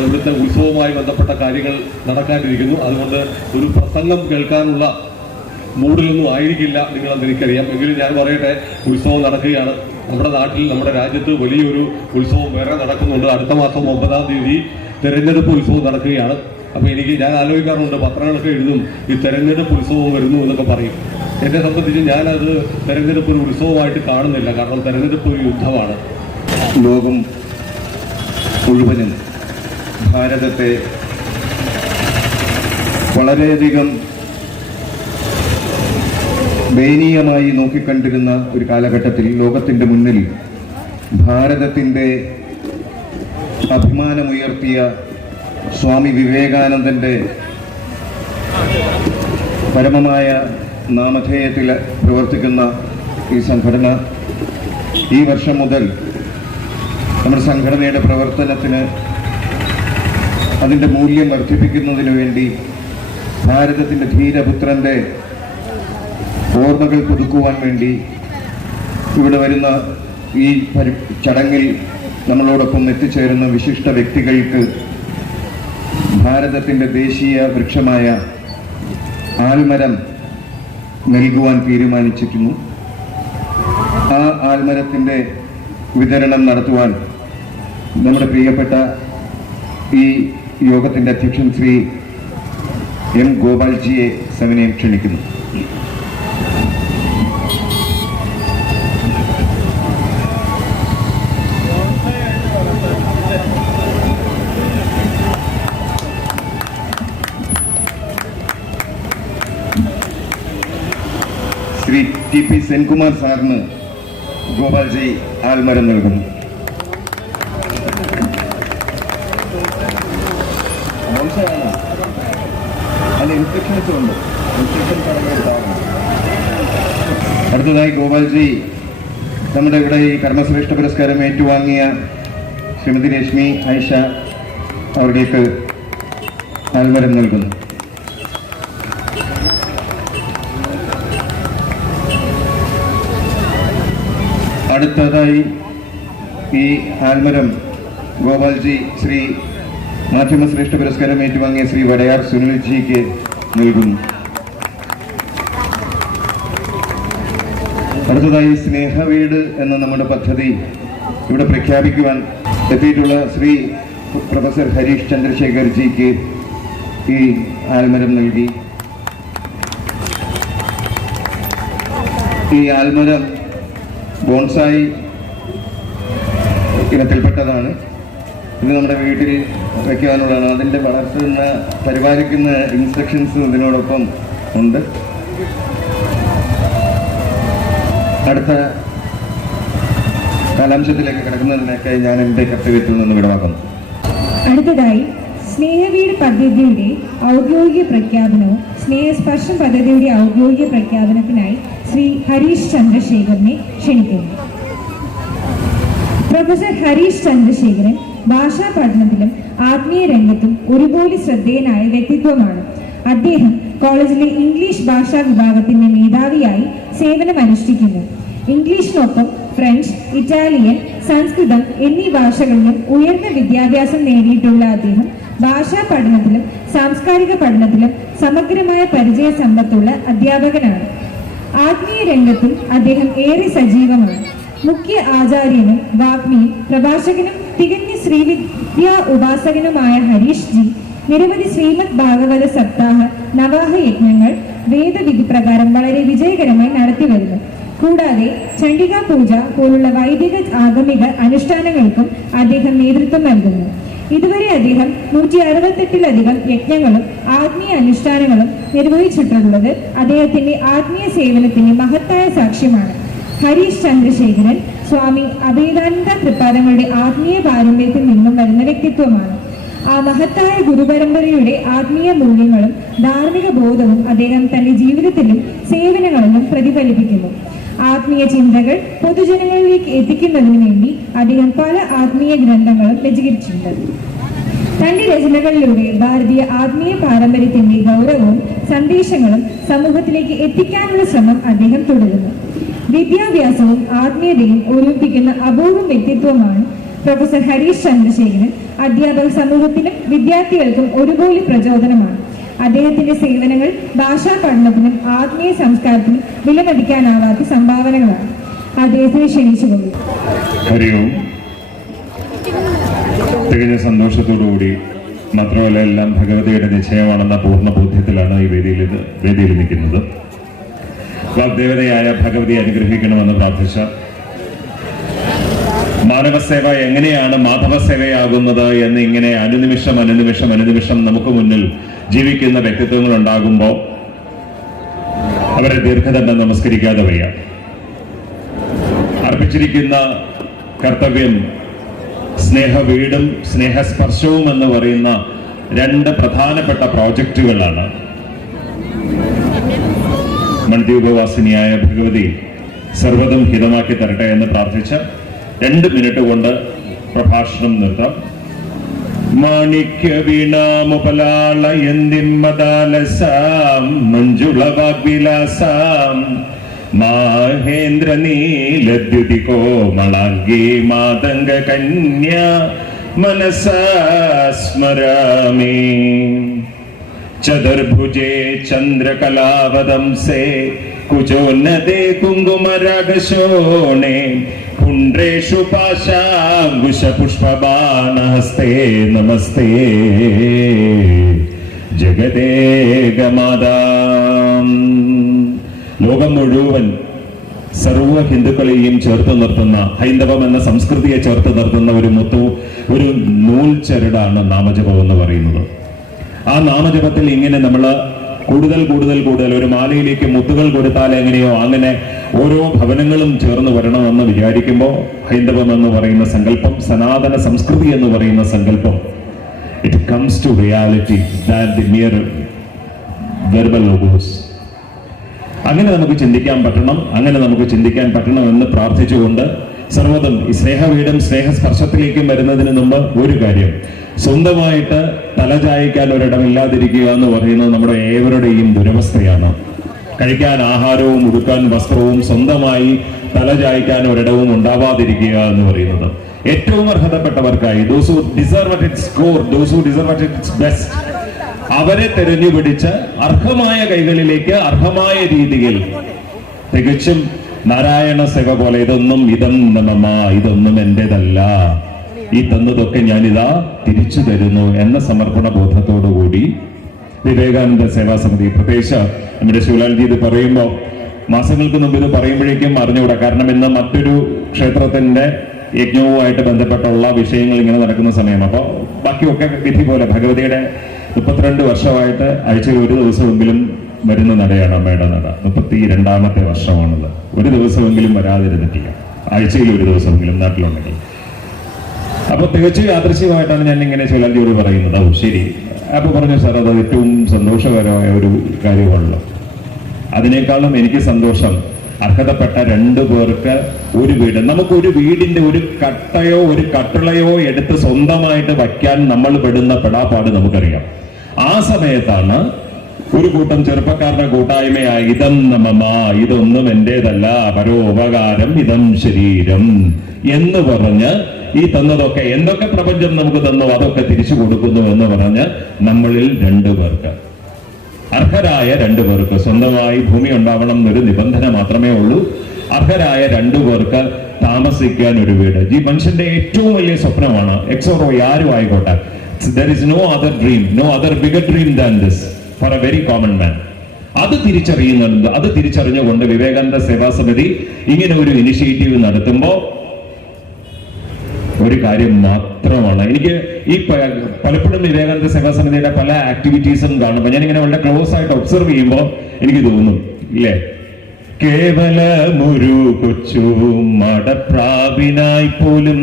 ഇവിടുത്തെ ഉത്സവവുമായി ബന്ധപ്പെട്ട കാര്യങ്ങൾ നടക്കാനിരിക്കുന്നു. അതുകൊണ്ട് ഒരു പ്രസംഗം കേൾക്കാനുള്ള മൂഡിലൊന്നും ആയിരിക്കില്ല നിങ്ങളെന്ന് എനിക്കറിയാം. എങ്കിലും ഞാൻ പറയട്ടെ, ഉത്സവം നടക്കുകയാണ് നമ്മുടെ നാട്ടിൽ, നമ്മുടെ രാജ്യത്ത് വലിയൊരു ഉത്സവം വേറെ നടക്കുന്നുണ്ട്. അടുത്ത മാസം 9-ാം തീയതി തെരഞ്ഞെടുപ്പ് ഉത്സവം നടക്കുകയാണ്. അപ്പോൾ ഞാൻ ആലോചിക്കാറുണ്ട്, പത്രങ്ങളൊക്കെ എഴുതും ഈ തെരഞ്ഞെടുപ്പ് ഉത്സവം വരുന്നു എന്നൊക്കെ പറയും. എന്നെ സംബന്ധിച്ച് ഞാനത് തെരഞ്ഞെടുപ്പ് ഒരു ഉത്സവമായിട്ട് കാണുന്നില്ല. കാരണം തെരഞ്ഞെടുപ്പ് ഒരു യുദ്ധമാണ്. ലോകം മുഴുവനും ഭാരതത്തെ വളരെയധികം ദയനീയമായി നോക്കിക്കണ്ടിരുന്ന ഒരു കാലഘട്ടത്തിൽ ലോകത്തിൻ്റെ മുന്നിൽ ഭാരതത്തിൻ്റെ അഭിമാനമുയർത്തിയ സ്വാമി വിവേകാനന്ദൻ്റെ പരമമായ നാമധേയത്തിൽ പ്രവർത്തിക്കുന്ന ഈ സംഘടന ഈ വർഷം മുതൽ നമ്മുടെ സംഘടനയുടെ പ്രവർത്തനത്തിന് അതിൻ്റെ മൂല്യം വർദ്ധിപ്പിക്കുന്നതിന് വേണ്ടി ഭാരതത്തിൻ്റെ ധീരപുത്രൻ്റെ ഓർമ്മകൾ പുതുക്കുവാൻ വേണ്ടി ഇവിടെ വരുന്ന ഈ ചടങ്ങിൽ നമ്മളോടൊപ്പം എത്തിച്ചേരുന്ന വിശിഷ്ട വ്യക്തികൾക്ക് ഭാരതത്തിൻ്റെ ദേശീയ വൃക്ഷമായ ആൽമരം നൽകുവാൻ തീരുമാനിച്ചിരിക്കുന്നു. ആ ആൽമരത്തിൻ്റെ വിതരണം നടത്തുവാൻ നമ്മുടെ പ്രിയപ്പെട്ട ഈ യോഗത്തിൻ്റെ അധ്യക്ഷൻ ശ്രീ എം ഗോപാൽജിയെ സവിനയം ക്ഷണിക്കുന്നു. ശ്രീ ടി പി സെൻകുമാർ സാറിന് ഗോപാൽജി ആൽമരം നൽകുന്നു. അടുത്തതായി ഗോപാൽജി നമ്മുടെ ഇവിടെ ഈ കർമ്മശ്രേഷ്ഠ പുരസ്കാരം ഏറ്റുവാങ്ങിയ ശ്രീമതി രശ്മി ഐഷ അവരുടേക്ക് ആൽമരം നൽകുന്നു. അടുത്തതായി ഈ ആൽമരം ഗോപാൽജി ശ്രീ മാധ്യമശ്രേഷ്ഠ പുരസ്കാരം ഏറ്റുവാങ്ങിയ ശ്രീ വടയാർ സുനിൽജിക്ക് നൽകുന്നു. അടുത്തതായി സ്നേഹവീട് എന്ന നമ്മുടെ പദ്ധതി ഇവിടെ പ്രഖ്യാപിക്കുവാൻ എത്തിയിട്ടുള്ള ശ്രീ പ്രൊഫസർ ഹരീഷ് ചന്ദ്രശേഖർജിക്ക് ഈ ആൽമരം നൽകി. ഈ ആൽമരം ബോൺസായി ഇനത്തിൽപ്പെട്ടതാണ്. ഇത് നമ്മുടെ വീട്ടിൽ വയ്ക്കാനുള്ളതാണ്. അതിൻ്റെ വളർത്തുന്ന പരിപാലിക്കുന്ന ഇൻസ്ട്രക്ഷൻസ് ഇതിനോടൊപ്പം ഉണ്ട്. അടുത്ത കാലാംശത്തിലേക്ക് കിടക്കുന്നതിനൊക്കെ ഞാൻ എൻ്റെ കർത്തവ്യത്തിൽ നിന്ന് വിടവാക്കുന്നു. അടുത്തതായി സ്നേഹവീട് പദ്ധതിയുടെ ഔദ്യോഗിക പ്രഖ്യാപനവും സ്നേഹസ്പർശം പദ്ധതിയുടെ ഔദ്യോഗിക പ്രഖ്യാപനത്തിനായി ശ്രീ ഹരീഷ് ചന്ദ്രശേഖരനെ ക്ഷണിക്കുന്നു. പ്രൊഫസർ ഹരീഷ് ചന്ദ്രശേഖരൻ ഭാഷാ പഠനത്തിലും ആത്മീയ രംഗത്തും ഒരുപോലെ ശ്രദ്ധേയനായ വ്യക്തിത്വമാണ്. അദ്ദേഹം കോളേജിലെ ഇംഗ്ലീഷ് ഭാഷാ വിഭാഗത്തിന്റെ മേധാവിയായി സേവനമനുഷ്ഠിക്കുന്നു. ഇംഗ്ലീഷിനൊപ്പം ഫ്രഞ്ച്, ഇറ്റാലിയൻ, സംസ്കൃതം എന്നീ ഭാഷകളിലും ഉയർന്ന വിദ്യാഭ്യാസം നേടിയിട്ടുള്ള അദ്ദേഹം ഭാഷാ പഠനത്തിലും സാംസ്കാരിക പഠനത്തിലും സമഗ്രമായ പരിചയ സമ്പത്തുള്ള അധ്യാപകനാണ്. ആത്മീയ രംഗത്തും അദ്ദേഹം ഏറെ സജീവമാണ്. മുഖ്യ ആചാര്യനും വാഗ്മിയും പ്രഭാഷകനും തികഞ്ഞ ശ്രീവിദ്യാ ഉപാസകനുമായ ഹരീഷ് ജി നിരവധി ശ്രീമദ് ഭാഗവത സപ്താഹ നവാഹ യജ്ഞങ്ങൾ വേദവിധി പ്രകാരം വളരെ വിജയകരമായി നടത്തിവരുന്നു. കൂടാതെ ചണ്ഡിക പൂജ പോലുള്ള വൈദിക ആഗമിക അനുഷ്ഠാനങ്ങൾക്കും അദ്ദേഹം നേതൃത്വം നൽകുന്നു. ഇതുവരെ അദ്ദേഹം 168-ലധികം യജ്ഞങ്ങളും ആത്മീയ അനുഷ്ഠാനങ്ങളും നിർവഹിച്ചിട്ടുള്ളത് അദ്ദേഹത്തിന്റെ ആത്മീയ സേവനത്തിന്റെ മഹത്തായ സാക്ഷ്യമാണ്. ഹരീഷ് ചന്ദ്രശേഖരൻ സ്വാമി അഭേദാനന്ദ തൃപ്പാദങ്ങളുടെ ആത്മീയ പാരമ്പര്യത്തിൽ നിന്നും വരുന്ന വ്യക്തിത്വമാണ്. ആ മഹത്തായ ഗുരുപരമ്പരയുടെ ആത്മീയ മൂല്യങ്ങളും ധാർമ്മിക ബോധവും അദ്ദേഹം തന്റെ ജീവിതത്തിലും സേവനങ്ങളിലും പ്രതിഫലിപ്പിക്കുന്നു. ആത്മീയ ചിന്തകൾ പൊതുജനങ്ങളിലേക്ക് എത്തിക്കുന്നതിന് വേണ്ടി അദ്ദേഹം പല ആത്മീയ ഗ്രന്ഥങ്ങളും രചിച്ചിട്ടുണ്ട്. തന്റെ രചനകളിലൂടെ ഭാരതീയ ആത്മീയ പാരമ്പര്യത്തിന്റെ ഗൗരവവും സന്ദേശങ്ങളും സമൂഹത്തിലേക്ക് എത്തിക്കാനുള്ള ശ്രമം അദ്ദേഹം തുടരുന്നു. വിദ്യാഭ്യാസവും ആത്മീയതയും ഒരുമിപ്പിക്കുന്ന അപൂർവം വ്യക്തിത്വമാണ് പ്രൊഫസർ ഹരീഷ് ചന്ദ്രശേഖരൻ. അധ്യാപക സമൂഹത്തിനും വിദ്യാർത്ഥികൾക്കും ഒരുപോലെ പ്രചോദനമാണ്. അദ്ദേഹത്തിന്റെ സേവനങ്ങൾ ഭാഷാ പഠനത്തിനും ആത്മീയ സംസ്കാരത്തിനും വിലമതിക്കാനാവാത്ത സംഭാവനകളാണ്. അദ്ദേഹത്തിന് ക്ഷണിച്ചുകൊള്ളു. ഹരിയും തികഞ്ഞ സന്തോഷത്തോടുകൂടി മാത്രമല്ല എല്ലാം ഭഗവതിയുടെ നിശ്ചയമാണെന്ന പൂർണ്ണ ബോധ്യത്തിലാണ് ഈ വേദിയിൽ നിൽക്കുന്നത്. വാഗ്ദേവതയായ ഭഗവതി അനുഗ്രഹിക്കണമെന്ന് പ്രാർത്ഥിച്ച മാനവസേവ എങ്ങനെയാണ് മാധവസേവയാകുന്നത് എന്ന് ഇങ്ങനെ അനുനിമിഷം നമുക്ക് മുന്നിൽ ജീവിക്കുന്ന വ്യക്തിത്വങ്ങൾ ഉണ്ടാകുമ്പോൾ അവരെ ദീർഘദണ്ഡം നമസ്കരിക്കാതെ വയ്യ. അർപ്പിച്ചിരിക്കുന്ന കർത്തവ്യം സ്നേഹവീടും സ്നേഹസ്പർശവും എന്ന് പറയുന്ന രണ്ട് പ്രധാനപ്പെട്ട പ്രോജക്റ്റുകളാണ്. മൺദ്വീപവാസിനിയായ ഭഗവതി സർവ്വതും ഹിതമാക്കി തരട്ടെ എന്ന് പ്രാർത്ഥിച്ച് 2 മിനിറ്റ് കൊണ്ട് പ്രഭാഷണം നിർത്താം. മാണിക്യ വീണാമുപലാളയന്തിമദാലസാം മഞ്ജുളവാഗ്വിലാസാം മാഹേന്ദ്ര നീലദ്യുതി കോമളാംഗീ മാതംഗ കന്യ മനസാ സ്മരാമി ചതുർഭുജേ ചന്ദ്രകലാവദംസേ കുജോന്നതേ കുങ്കുമരാഗശോണേ കുണ്ഡ്രേഷു പാശാങ്കുശപുഷ്പബാണഹസ്തേ നമസ്തേ ജഗദേകമാതാം. ലോകം മുഴുവൻ സർവ്വ ഹിന്ദുക്കളെയും ചേർത്ത് നിർത്തുന്ന, ഹൈന്ദവം എന്ന സംസ്കൃതിയെ ചേർത്ത് നിർത്തുന്ന ഒരു നൂൽ ചരടാണ് നാമജപം എന്ന് പറയുന്നത്. ആ നാമജപത്തിൽ ഇങ്ങനെ നമ്മൾ കൂടുതൽ ഒരു മാലയിലേക്ക് മുത്തുകൾ കൊടുത്താൽ എങ്ങനെയോ അങ്ങനെ ഓരോ ഭവനങ്ങളും ചേർന്ന് വരണമെന്ന് വിചാരിക്കുമ്പോൾ ഹൈന്ദവം എന്ന് പറയുന്ന സങ്കല്പം, സനാതന സംസ്കൃതി എന്ന് പറയുന്ന സങ്കല്പം, it comes to reality that the mere verbal logos. അങ്ങനെ നമുക്ക് ചിന്തിക്കാൻ പറ്റണം എന്ന് പ്രാർത്ഥിച്ചുകൊണ്ട് സർവ്വതും ഈ സ്നേഹവീടും സ്നേഹസ്പർശത്തിലേക്കും വരുന്നതിന് മുമ്പ് ഒരു കാര്യം, സ്വന്തമായിട്ട് തലചായ്ക്കാൻ ഒരിടമില്ലാതിരിക്കുക എന്ന് പറയുന്നത് നമ്മുടെ ഏവരുടെയും ദുരവസ്ഥയാണ്. കഴിക്കാൻ ആഹാരവും ഉടുക്കാൻ വസ്ത്രവും സ്വന്തമായി തലചായ്ക്കാൻ ഒരിടവും ഉണ്ടാവാതിരിക്കുക എന്ന് പറയുന്നത് ഏറ്റവും അർഹതപ്പെട്ടവർക്കായി, those who deserve at its core, those who deserve at its best, അവരെ തെരഞ്ഞുപിടിച്ച് അർഹമായ കൈകളിലേക്ക് അർഹമായ രീതിയിൽ തികച്ചും നാരായണ സേവ പോലെ ഇതൊന്നും എന്റേതല്ല, ഈ തന്നതൊക്കെ ഞാനിതാ തിരിച്ചു തരുന്നു എന്ന സമർപ്പണ ബോധത്തോടുകൂടി വിവേകാനന്ദ സേവാ സമിതി, പ്രത്യേകിച്ച് നമ്മുടെ ശിവലാൽജി ഇത് പറയുമ്പോൾ മാസങ്ങൾക്ക് മുമ്പ് ഇത് പറയുമ്പോഴേക്കും അറിഞ്ഞുകൂടാ. കാരണം ഇന്ന് മറ്റൊരു ക്ഷേത്രത്തിന്റെ യജ്ഞവുമായിട്ട് ബന്ധപ്പെട്ടുള്ള വിഷയങ്ങൾ ഇങ്ങനെ നടക്കുന്ന സമയം. അപ്പോൾ ബാക്കിയൊക്കെ വിധി പോലെ ഭഗവതിയുടെ 32 വർഷമായിട്ട് ആഴ്ചയിൽ ഒരു ദിവസമെങ്കിലും വരുന്ന നടയാണ് അമ്മയുടെ നട. 32ാമത്തെ വർഷമാണത്. ഒരു ദിവസമെങ്കിലും വരാതിരുന്നിട്ടില്ല, ആഴ്ചയിൽ ഒരു ദിവസമെങ്കിലും നാട്ടിലുണ്ടെങ്കിൽ. അപ്പൊ തികച്ചും യാദൃശ്യമായിട്ടാണ് ഞാൻ ഇങ്ങനെ ശിവലാൽജിയോട് പറയുന്നത്. ഓ ശരി. അപ്പൊ പറഞ്ഞു, സാർ അത് ഏറ്റവും സന്തോഷകരമായ ഒരു കാര്യമാണല്ലോ. അതിനേക്കാളും എനിക്ക് സന്തോഷം അർഹതപ്പെട്ട 2 പേർക്ക് ഒരു വീട്, നമുക്കൊരു വീടിന്റെ ഒരു കട്ടയോ ഒരു കട്ടിളയോ എടുത്ത് സ്വന്തമായിട്ട് വയ്ക്കാൻ നമ്മൾ പെടുന്ന പെടാപ്പാട് നമുക്കറിയാം. ആ സമയത്താണ് ഒരു കൂട്ടം ചെറുപ്പക്കാരുടെ കൂട്ടായ്മയായി ഇതം നമമ, ഇതൊന്നും എന്റേതല്ല, പരോപകാരം ഇതം ശരീരം എന്ന് പറഞ്ഞ് ഈ തന്നതൊക്കെ എന്തൊക്കെ പ്രപഞ്ചം നമുക്ക് തന്നു അതൊക്കെ തിരിച്ചു കൊടുക്കുന്നു എന്ന് പറഞ്ഞ് നമ്മളിൽ 2 പേർക്ക്, അർഹരായ 2 പേർക്ക്, സ്വന്തമായി ഭൂമി ഉണ്ടാവണം എന്നൊരു നിബന്ധന മാത്രമേ ഉള്ളൂ. അർഹരായ 2 പേർക്ക് താമസിക്കാൻ ഒരു വീട് ഈ മനുഷ്യന്റെ ഏറ്റവും വലിയ സ്വപ്നമാണ്. എക്സോറോ ആരും ആയിക്കോട്ടെ, there is no other dream, no other bigger dream than this for a very common man. അത് തിരിച്ചറിഞ്ഞുകൊണ്ട് വിവേകാനന്ദ സേവാ സമിതി ഇങ്ങനെ ഒരു ഇനിഷ്യേറ്റീവ് നടത്തുമ്പോൾ ഒരു കാര്യം മാത്രമാണ് എനിക്ക് ഈ പലപ്പോഴും വിവേകാനന്ദ സേവാ സമിതിയുടെ പല ആക്ടിവിറ്റീസും കാണുമ്പോൾ ഞാനിങ്ങനെ വളരെ ക്ലോസ് ആയിട്ട് ഒബ്സർവ് ചെയ്യുമ്പോൾ എനിക്ക് തോന്നും, ഇല്ലേ, കേവലമൊരു കൊച്ചു മടപ്രാവിനായി പോലും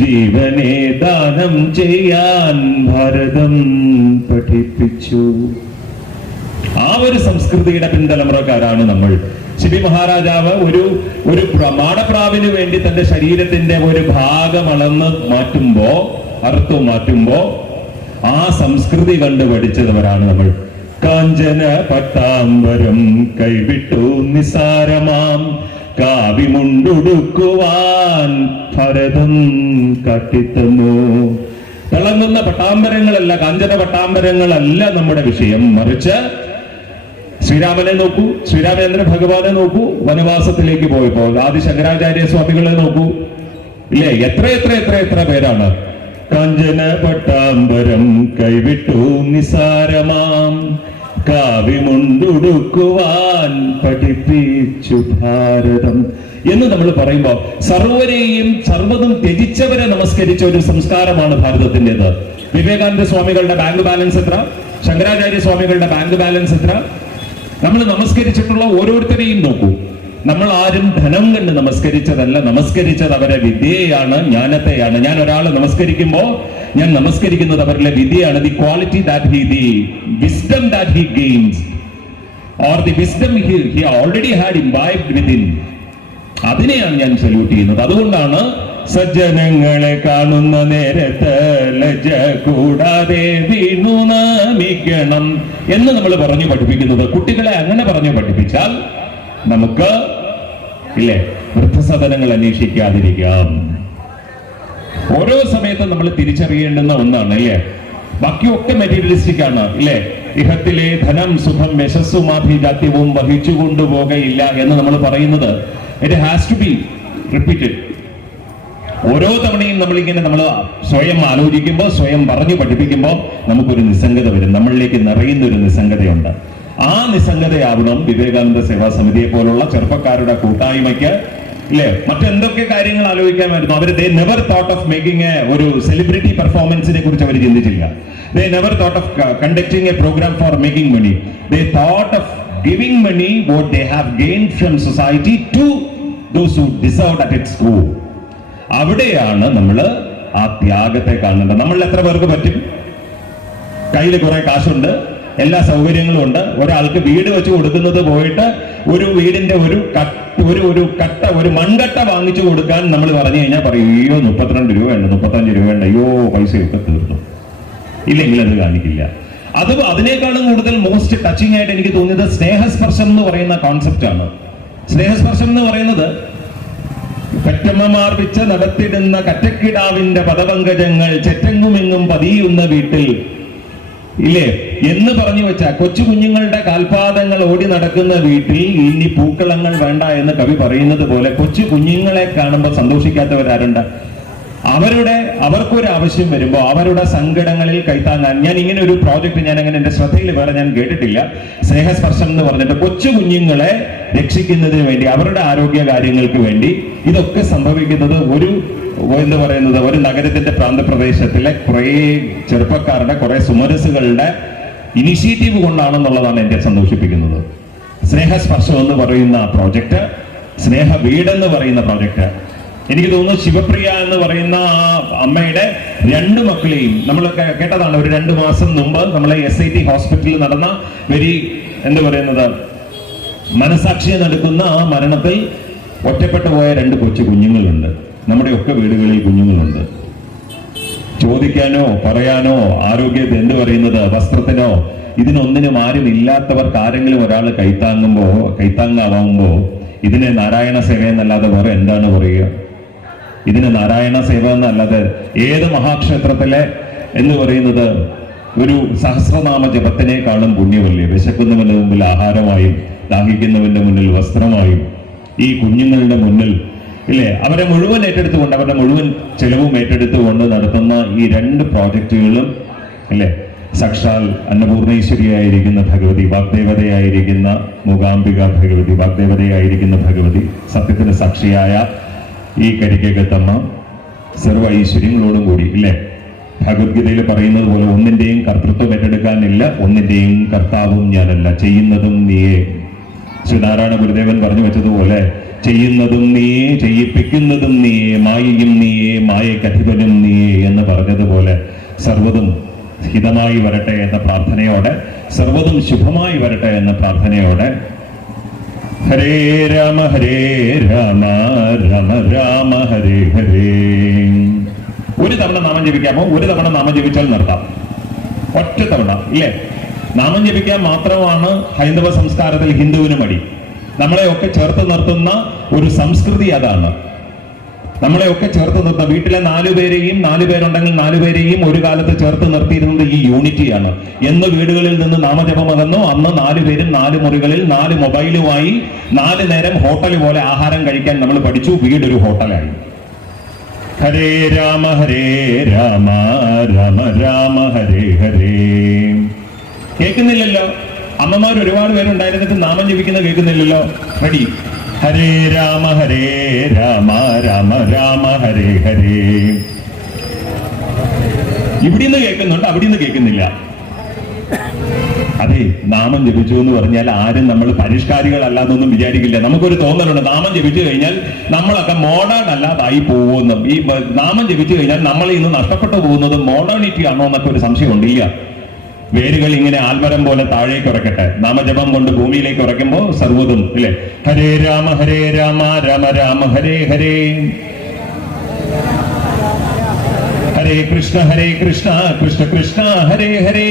ജീവനെ ദാനം ചെയ്യാൻ ഭാരതം പഠിപ്പിച്ചു. ആ ഒരു സംസ്കൃതിയുടെ പിൻതലമുറക്കാരാണ് നമ്മൾ. ശിബി മഹാരാജാവ് ഒരു മാടപ്രാവിന് വേണ്ടി തന്റെ ശരീരത്തിന്റെ ഒരു ഭാഗം അറുത്തു മാറ്റുമ്പോ ആ സംസ്കൃതി കണ്ടു പഠിച്ചവരാണ് നമ്മൾ. കാഞ്ചന പട്ടാമ്പരം കൈവിട്ടു നിസാരമാം കാവിമുണ്ടുടുക്കുവാൻ ഭരതം കാട്ടിത്തന്നു. തിളങ്ങുന്ന പട്ടാമ്പരങ്ങളല്ല, കാഞ്ചന പട്ടാമ്പരങ്ങളല്ല നമ്മുടെ വിഷയം, മറിച്ച് ശ്രീരാമനെ നോക്കൂ, ശ്രീരാമചന്ദ്ര ഭഗവാനെ നോക്കൂ, വനവാസത്തിലേക്ക് പോയപ്പോൾ ആദി ശങ്കരാചാര്യ സ്വാമികളെ നോക്കൂ, ഇല്ലേ, എത്ര പേരാണ്. കാഞ്ചന പട്ടാമ്പരം കൈവിട്ടു നിസാരമാം കാവിമുണ്ടുടുക്കുവാൻ പഠിപ്പിച്ചു ഭാരതം എന്ന് നമ്മൾ പറയുമ്പോൾ സർവ്വതും ത്യജിച്ചവരെ നമസ്കരിച്ച ഒരു സംസ്കാരമാണ് ഭാരതത്തിൻ്റെത്. വിവേകാനന്ദ സ്വാമികളുടെ ബാങ്ക് ബാലൻസ് എത്ര, ശങ്കരാചാര്യ സ്വാമികളുടെ ബാങ്ക് ബാലൻസ് എത്ര? നമ്മൾ നമസ്കരിച്ചിട്ടുള്ള ഓരോരുത്തരെയും നോക്കൂ. നമ്മൾ ആരും ധനം കണ്ട് നമസ്കരിച്ചതല്ല, നമസ്കരിച്ചത് അവരെ വിദ്യയാണ്, ജ്ഞാനത്തെയാണ്. ഞാൻ ഒരാളെ നമസ്കരിക്കുമ്പോൾ ഞാൻ നമസ്കരിക്കുന്നത് അവരുടെ വിദ്യയാണ്. The quality that the wisdom that he gains or the wisdom he already had imbibed within, അതിനെയാണ് ഞാൻ സല്യൂട്ട് ചെയ്യുന്നത്. അതുകൊണ്ടാണ് സജ്ജനങ്ങളെ കാണുന്ന നേരത്ത് ലജ്ജ കൂടാതെ വീണു നമിക്കണം എന്ന് നമ്മൾ പറഞ്ഞു പഠിപ്പിക്കുന്നത്. കുട്ടികളെ അങ്ങനെ പറഞ്ഞു പഠിപ്പിച്ചാൽ നമുക്ക്, ഇല്ലേ, വൃദ്ധസദനങ്ങൾ അന്വേഷിക്കാതിരിക്കാം. ഓരോ സമയത്തും നമ്മൾ തിരിച്ചറിയേണ്ടുന്ന ഒന്നാണ്, അല്ലേ, ബാക്കിയൊക്കെ മെറ്റീരിയലിസ്റ്റിക് ആണ്, ഇല്ലേ. ഇഹത്തിലെ ധനം സുഖം യശസ്സും ആഭിജാത്യവും വഹിച്ചു കൊണ്ടുപോകയില്ല എന്ന് നമ്മൾ പറയുന്നത് it has to be repeated. ഓരോ തവണയും നമ്മൾ സ്വയം ആലോചിക്കുമ്പോൾ, സ്വയം പറഞ്ഞു പഠിപ്പിക്കുമ്പോൾ നമുക്കൊരു നിസ്സംഗത വരും, നമ്മളിലേക്ക് നിറയുന്ന ഒരു നിസ്സംഗതയുണ്ട്. ആ നിസ്സംഗതയാവണം വിവേകാനന്ദ സേവാ സമിതിയെ പോലുള്ള ചെറുപ്പക്കാരുടെ കൂട്ടായ്മയ്ക്ക്, ഇല്ലേ. മറ്റെന്തൊക്കെ കാര്യങ്ങൾ ആലോചിക്കാമായിരുന്നു. അവർ they never thought of making ഒരു സെലിബ്രിറ്റി പെർഫോമൻസിനെ കുറിച്ച് അവർ ചിന്തിച്ചില്ല. They never thought of conducting a program for making money. They thought of giving money what they have gained from society to those who deserved at its core. അവിടെയാണ് നമ്മൾ ആ ത്യാഗത്തെ കാണേണ്ടത്. നമ്മളിൽ എത്ര പേർക്ക് പറ്റും? കയ്യിൽ കുറെ കാശുണ്ട്, എല്ലാ സൗകര്യങ്ങളും ഉണ്ട്, ഒരാൾക്ക് വീട് വെച്ച് കൊടുക്കുന്നത് പോയിട്ട് ഒരു വീടിന്റെ ഒരു മൺകട്ട വാങ്ങിച്ചു കൊടുക്കാൻ നമ്മൾ പറഞ്ഞു കഴിഞ്ഞാൽ പറയും, അയ്യോ 32 രൂപയുണ്ട്, 35 രൂപയുണ്ട്, അയ്യോ പൈസയൊക്കെ തീർന്നു. ഇല്ലെങ്കിൽ അത് കാണിക്കില്ല. അതിനേക്കാളും കൂടുതൽ മോസ്റ്റ് ടച്ചിങ് ആയിട്ട് എനിക്ക് തോന്നിയത് സ്നേഹസ്പർശം എന്ന് പറയുന്ന കോൺസെപ്റ്റ് ആണ്. സ്നേഹസ്പർശം എന്ന് പറയുന്നത് പെറ്റമ്മമാർ വിച്ച നടത്തിടുന്ന കറ്റക്കിടാവിന്റെ പദപങ്കജങ്ങൾ ചെറ്റെങ്ങുമെങ്ങും പതിയുന്ന വീട്ടിൽ, ഇല്ലേ എന്ന് പറഞ്ഞു വെച്ച കൊച്ചു കുഞ്ഞുങ്ങളുടെ കാൽപാദങ്ങൾ ഓടി നടക്കുന്ന വീട്ടിൽ ഇനി പൂക്കളങ്ങൾ വേണ്ട എന്ന് കവി പറയുന്നത് പോലെ കൊച്ചു കുഞ്ഞുങ്ങളെ കാണുമ്പോൾ സന്തോഷിക്കാത്തവരാരുണ്ട്? അവർക്കൊരു ആവശ്യം വരുമ്പോൾ അവരുടെ സങ്കടങ്ങളിൽ കൈത്താങ്ങാൻ ഞാൻ ഇങ്ങനെ ഒരു പ്രോജക്റ്റ് ഞാൻ അങ്ങനെ എന്റെ ശ്രദ്ധയിൽ വേറെ ഞാൻ കേട്ടിട്ടില്ല. സ്നേഹസ്പർശം എന്ന് പറഞ്ഞിട്ട് കൊച്ചു കുഞ്ഞുങ്ങളെ രക്ഷിക്കുന്നതിന് വേണ്ടി, അവരുടെ ആരോഗ്യ കാര്യങ്ങൾക്ക് വേണ്ടി. ഇതൊക്കെ സംഭവിക്കുന്നത് ഒരു നഗരത്തിന്റെ പ്രാന്തപ്രദേശത്തിലെ കുറെ ചെറുപ്പക്കാരുടെ കുറെ സുമനസുകളുടെ ഇനിഷ്യേറ്റീവ് കൊണ്ടാണെന്നുള്ളതാണ് എന്നെ സന്തോഷിപ്പിക്കുന്നത്. സ്നേഹസ്പർശം എന്ന് പറയുന്ന പ്രോജക്റ്റ്, സ്നേഹ വീടെന്ന് പറയുന്ന പ്രോജക്റ്റ്, എനിക്ക് തോന്നുന്നു ശിവപ്രിയ എന്ന് പറയുന്ന ആ അമ്മയുടെ 2 മക്കളെയും നമ്മൾ കേട്ടതാണ്. ഒരു 2 മാസം മുമ്പ് നമ്മളെ SIT ഹോസ്പിറ്റലിൽ നടന്ന മനസാക്ഷിയെ നടക്കുന്ന ആ മരണത്തിൽ ഒറ്റപ്പെട്ടു പോയ 2 കൊച്ചു കുഞ്ഞുങ്ങളുണ്ട്. നമ്മുടെയൊക്കെ വീടുകളിൽ കുഞ്ഞുങ്ങളുണ്ട്. ചോദിക്കാനോ പറയാനോ ആരോഗ്യ വസ്ത്രത്തിനോ ഇതിനൊന്നിനും ആരും ഇല്ലാത്തവർക്ക് ആരെങ്കിലും ഒരാൾ കൈത്താങ്ങാവുമ്പോ ഇതിനെ നാരായണ സേവ എന്നല്ലാതെ വേറെ എന്താണ് പറയുക? ഇതിന് നാരായണ സേവ എന്നല്ലാതെ ഏത് മഹാക്ഷേത്രത്തിലെ എന്ന് പറയുന്നത് ഒരു സഹസ്രനാമ ജപത്തിനേക്കാളും പുണ്യമല്ലേ? വിശക്കുന്നവന്റെ മുമ്പിൽ ആഹാരമായും ദാഹിക്കുന്നവന്റെ മുന്നിൽ വസ്ത്രമായും ഈ കുഞ്ഞുങ്ങളുടെ മുന്നിൽ ഇല്ലേ, അവരെ മുഴുവൻ ഏറ്റെടുത്തുകൊണ്ട് അവരുടെ മുഴുവൻ ചെലവും ഏറ്റെടുത്തുകൊണ്ട് നടത്തുന്ന ഈ 2 പ്രോജക്റ്റുകളും ഇല്ലേ, സാക്ഷാൽ അന്നപൂർണേശ്വരിയായിരിക്കുന്ന ഭഗവതി, വാഗ്ദേവതയായിരിക്കുന്ന മൂകാംബിക ഭഗവതി, വാഗ്ദേവതയായിരിക്കുന്ന ഭഗവതി, സത്യത്തിന് സാക്ഷിയായ ഈ കരിക്കകത്തമ്മ സർവ ഐശ്വര്യങ്ങളോടും കൂടി ഇല്ലേ, ഭഗവത്ഗീതയിൽ പറയുന്നത് പോലെ ഒന്നിന്റെയും കർത്തൃത്വം ഏറ്റെടുക്കാനില്ല, ഒന്നിന്റെയും കർത്താവും ഞാനല്ല, ചെയ്യുന്നതും നീയേ. ശ്രീനാരായണ ഗുരുദേവൻ പറഞ്ഞു വെച്ചതുപോലെ ചെയ്യുന്നതും നീയേ, ചെയ്യിപ്പിക്കുന്നതും നീയേ, മായയും നീയേ, മായക്കധിപനും നീയേ എന്ന് പറഞ്ഞതുപോലെ സർവ്വതും ഹിതമായി വരട്ടെ എന്ന പ്രാർത്ഥനയോടെ, സർവ്വതും ശുഭമായി വരട്ടെ എന്ന പ്രാർത്ഥനയോടെ ഹരേ രാമ രാമ രാമ ഹരേ ഹരേ. ഒരു തവണ നാമം ജപിക്കാമോ? ഒരു തവണ നാമം ജപിച്ചാൽ നിർത്താം. ഒറ്റ തവണ ഇല്ലേ? നാമം ജപിക്കാൻ മാത്രമാണ് ഹൈന്ദവ സംസ്കാരത്തിൽ ഹിന്ദുവിന് മടി. നമ്മളെയൊക്കെ ചേർത്ത് നിർത്തുന്ന ഒരു സംസ്കൃതി അതാണ്. നമ്മളെയൊക്കെ ചേർത്ത് നിർത്തുന്ന വീട്ടിലെ 4 പേരെയും 4 പേരുണ്ടെങ്കിൽ 4 പേരെയും ഒരു കാലത്ത് ചേർത്ത് നിർത്തിയിരുന്നത് ഈ യൂണിറ്റിയാണ്. എന്ന് വീടുകളിൽ നിന്ന് നാമജപമകന്നു അന്ന് 4 പേരും 4 മുറികളിൽ 4 മൊബൈലുമായി 4 നേരം ഹോട്ടൽ പോലെ ആഹാരം കഴിക്കാൻ നമ്മൾ പഠിച്ചു. വീടൊരു ഹോട്ടലായി. ഹരേ രാമ രാമ രാമ ഹരേ ഹരേ. കേൾക്കുന്നില്ലല്ലോ? അമ്മമാർ ഒരുപാട് പേരുണ്ടായിരുന്നിട്ട് നാമം ജപിക്കുന്നത് കേൾക്കുന്നില്ലല്ലോ. റെഡി? ഹരേ രാമ രാമ രാമ ഹരേ ഹരേ. ഇവിടുന്ന് കേൾക്കുന്നുണ്ട്, അവിടുന്ന് കേൾക്കുന്നില്ല. അതെ, നാമം ജപിച്ചു എന്ന് പറഞ്ഞാൽ ആരും നമ്മൾ പരിഷ്കാരികളല്ലാന്നൊന്നും വിചാരിക്കില്ല. നമുക്കൊരു തോന്നലുണ്ട്, നാമം ജപിച്ചു കഴിഞ്ഞാൽ നമ്മളൊക്കെ മോഡേൺ അല്ലാതായി പോകുന്നു. ഈ നാമം ജപിച്ചു കഴിഞ്ഞാൽ നമ്മൾ ഇന്ന് നഷ്ടപ്പെട്ടു പോകുന്നത് മോഡേണിറ്റി ആണോ എന്നൊക്കെ ഒരു സംശയം ഉണ്ടില്ല. വേരുകൾ ഇങ്ങനെ ആൽമരം പോലെ താഴേക്ക് ഉറക്കട്ടെ. നാമജപം കൊണ്ട് ഭൂമിയിലേക്ക് ഉറക്കുമ്പോൾ സർവ്വതും ഇല്ലേ, ഹരേ രാമ രാമ രാമ ഹരേ ഹരേ, ഹരേ കൃഷ്ണ കൃഷ്ണ കൃഷ്ണ ഹരേ ഹരേ.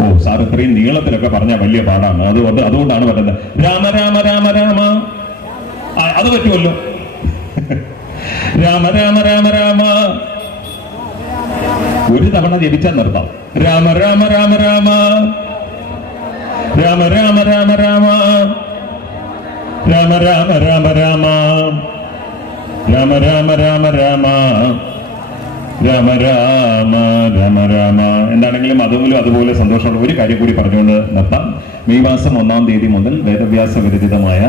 ഓ സാർ, ഇത്രയും നീളത്തിലൊക്കെ പറഞ്ഞാൽ വലിയ പാടാണ്. അതുകൊണ്ടാണ് പറയുന്നത് രാമ രാമ രാമ രാമ. അത് പറ്റുമല്ലോ. രാമ രാമ രാമ രാമ. ഒരു തവണ ജപിച്ചാൽ നിർത്താം. രാമ രാമ രാമ രാമ രാമ രാമ രാമ രാമ രാമ രാമ രാമ രാമ രാമ രാമ രാമ രാമ രാമ രാമ രാമ. എന്താണെങ്കിലും അതുപോലും അതുപോലെ സന്തോഷമുള്ള ഒരു കാര്യം കൂടി പറഞ്ഞുകൊണ്ട് നിർത്താം. മെയ് മാസം 1-ാം തീയതി മുതൽ വേദവ്യാസ വിരചിതമായ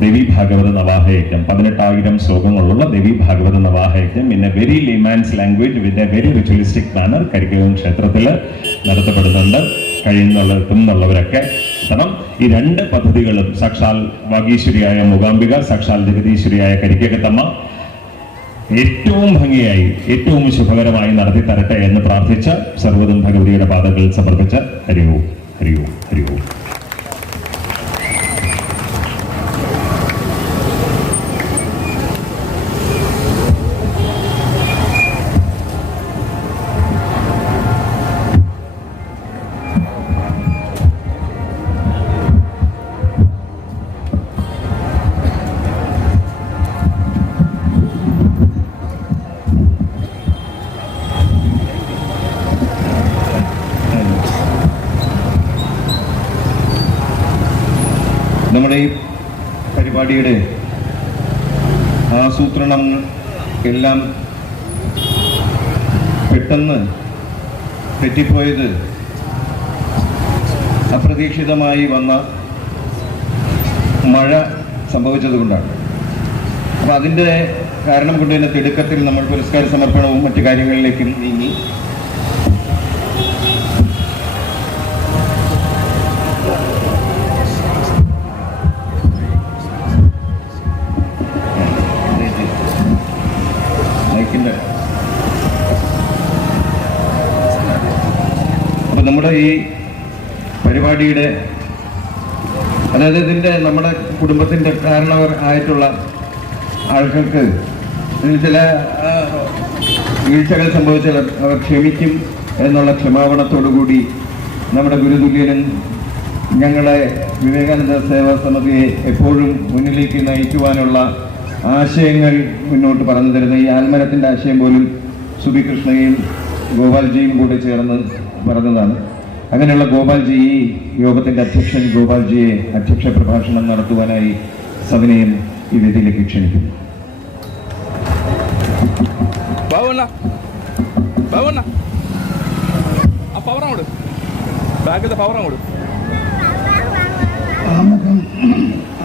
ദേവി ഭാഗവത നവാഹയജ്ഞം, 18,000 ശ്ലോകങ്ങളുള്ള ദേവി ഭാഗവത നവാഹയജ്ഞം in a very layman's language with a very ritualistic manner Karikkakam ക്ഷേത്രത്തിൽ നടത്തപ്പെടുന്നുണ്ട്. കഴിയുന്നുള്ളവരൊക്കെ എത്തണം. ഈ 2 പദ്ധതികളും സാക്ഷാൽ വാഗീശ്വരിയായ മൂകാംബിക, സാക്ഷാൽ ജഗദീശ്വരിയായ കരിക്കകത്തമ്മ ഏറ്റവും ഭംഗിയായി ഏറ്റവും ശുഭകരമായി നടത്തി തരട്ടെ എന്ന് പ്രാർത്ഥിച്ച് സർവ്വതും ഭഗവതിയുടെ പാദങ്ങളിൽ സമർപ്പിച്ച് ഹരിയോ ഹരിയോ ഹരിയോ. നമ്മുടെ ഈ പരിപാടിയുടെ ആസൂത്രണം എല്ലാം പെട്ടെന്ന് തെറ്റിപ്പോയത് അപ്രതീക്ഷിതമായി വന്ന മഴ സംഭവിച്ചത് കൊണ്ടാണ്. അപ്പം അതിൻ്റെ കാരണം കൊണ്ട് തന്നെ തിടുക്കത്തിൽ നമ്മൾ പുരസ്കാര സമർപ്പണവും മറ്റു കാര്യങ്ങളിലേക്കും നീങ്ങി. അപ്പം നമ്മുടെ ഈ പരിപാടിയുടെ, അതായത് ഇതിൻ്റെ നമ്മുടെ കുടുംബത്തിൻ്റെ കാരണവർ ആയിട്ടുള്ള ആൾക്കാർക്ക് ഇതിൽ ചില വീഴ്ചകൾ സംഭവിച്ചാൽ അവർ ക്ഷമിക്കും എന്നുള്ള ക്ഷമാപണത്തോടുകൂടി നമ്മുടെ ഗുരുതുല്യനും ഞങ്ങളെ വിവേകാനന്ദ സേവാ സമിതിയെ എപ്പോഴും മുന്നിലേക്ക് നയിക്കുവാനുള്ള ആശയങ്ങൾ മുന്നോട്ട് പറഞ്ഞു തരുന്ന ഈ ആൽമരത്തിൻ്റെ ആശയം പോലും സുബി കൃഷ്ണയും ഗോപാൽജിയും കൂടി ചേർന്ന് പറഞ്ഞതാണ്. അങ്ങനെയുള്ള ഗോപാൽജി, ഈ യോഗത്തിൻ്റെ അധ്യക്ഷൻ ഗോപാൽജിയെ അധ്യക്ഷ പ്രഭാഷണം നടത്തുവാനായി സവിനയം ഈ വേദിയിലേക്ക് ക്ഷണിക്കുന്നു.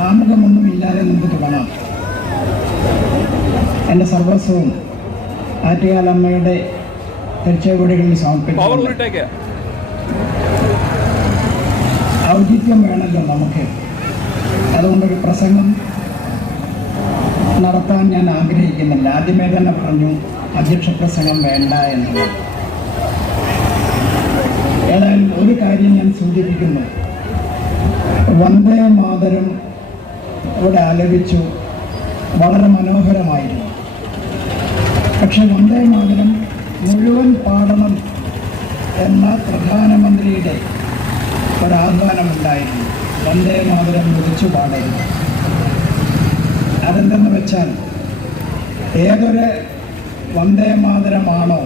ആമുഖമൊന്നുമില്ലാതെ നമുക്ക് തുടങ്ങാം. എൻ്റെ സർവസ്വവും ആറ്റുകാലമ്മയുടെ തീർച്ചയായും സമർപ്പിക്കും. ഔചിത്യം വേണമല്ലോ നമുക്ക്. അതുകൊണ്ടൊരു പ്രസംഗം നടത്താൻ ഞാൻ ആഗ്രഹിക്കുന്നില്ല. ആദ്യമേ തന്നെ പറഞ്ഞു അധ്യക്ഷ പ്രസംഗം വേണ്ട എന്നുള്ളത്. ഏതായാലും ഒരു കാര്യം ഞാൻ സൂചിപ്പിക്കുന്നു. വന്ദേ മാതരം ഇവിടെ ആലപിച്ചു, വളരെ മനോഹരമായിരുന്നു. പക്ഷെ വന്ദേ മാതരം മുഴുവൻ പാടണം എന്ന പ്രധാനമന്ത്രിയുടെ ഒരാഹ്വാനമുണ്ടായിരുന്നു. വന്ദേ മാതരം മുറിച്ചു പാടരുത്. അതെന്തെന്ന് വെച്ചാൽ ഏതൊരു വന്ദേ മാതരമാണോ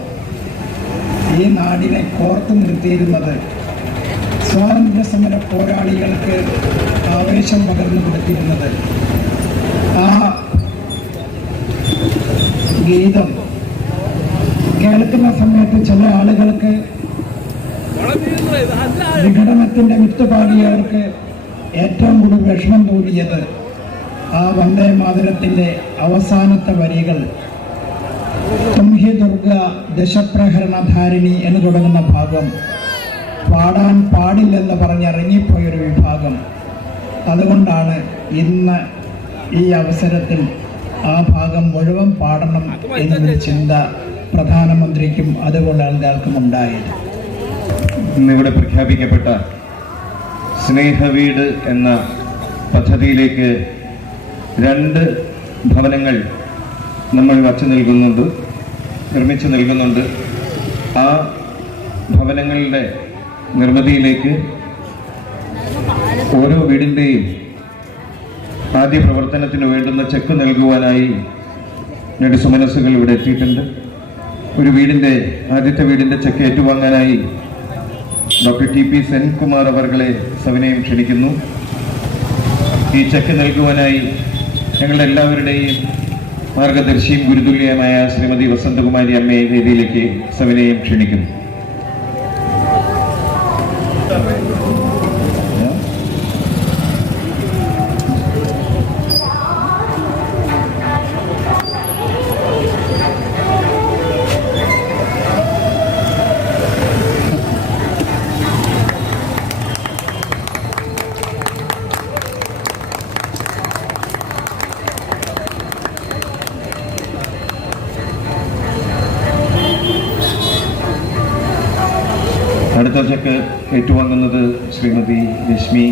ഈ നാടിനെ കോർത്തു നിർത്തിയിരുന്നത്, സ്വാതന്ത്ര്യ സമര പോരാളികൾക്ക് ആവേശം പകർന്നു കൊടുത്തിരുന്നത്, ആ ഗീതം കേൾക്കുന്ന സമയത്ത് ചില ആളുകൾക്ക് വിഘടനത്തിൻ്റെ വിത്തുപാടിയവർക്ക് ഏറ്റവും കൂടുതൽ വിഷമം തോന്നിയത് ആ വന്ദേ മാതരത്തിൻ്റെ അവസാനത്തെ വരികൾ, തുംഹി ദുർഗ ദശപ്രഹരണധാരിണി എന്ന് തുടങ്ങുന്ന ഭാഗം പാടാൻ പാടില്ലെന്ന് പറഞ്ഞിറങ്ങിപ്പോയൊരു വിഭാഗം. അതുകൊണ്ടാണ് ഇന്ന് ഈ അവസരത്തിൽ ആ ഭാഗം മുഴുവൻ പാടണം എന്നൊരു ചിന്ത പ്രധാനമന്ത്രിക്കും അതുപോലെ ആൾക്കാർക്കും ഉണ്ടായത്. ഇന്നിവിടെ പ്രഖ്യാപിക്കപ്പെട്ട സ്നേഹവീട് എന്ന പദ്ധതിയിലേക്ക് 2 ഭവനങ്ങൾ നമ്മൾ നിർമ്മിച്ചു നൽകുന്നുണ്ട്. ആ ഭവനങ്ങളുടെ നിർമ്മിതിയിലേക്ക് ഓരോ വീടിൻ്റെയും ആദ്യ പ്രവർത്തനത്തിന് വേണ്ടുന്ന ചെക്ക് നൽകുവാനായി നെടുസുമനസ്സുകൾ ഇവിടെ എത്തിയിട്ടുണ്ട്. ഒരു ആദ്യത്തെ വീടിൻ്റെ ചെക്ക് ഏറ്റുവാങ്ങാനായി ഡോക്ടർ ടി പി സെൻകുമാർ അവർകളെ സവിനയം ക്ഷണിക്കുന്നു. ഈ ചെക്ക് നൽകുവാനായി ഞങ്ങളുടെ എല്ലാവരുടെയും മാർഗദർശിയും ഗുരുതുല്യമായ ശ്രീമതി വസന്തകുമാരി അമ്മയെ വേദിയിലേക്ക് സവിനയം ക്ഷണിക്കുന്നു. അടുത്ത ചെക്ക് ഏറ്റുവാങ്ങുന്നത് ശ്രീമതി രശ്മി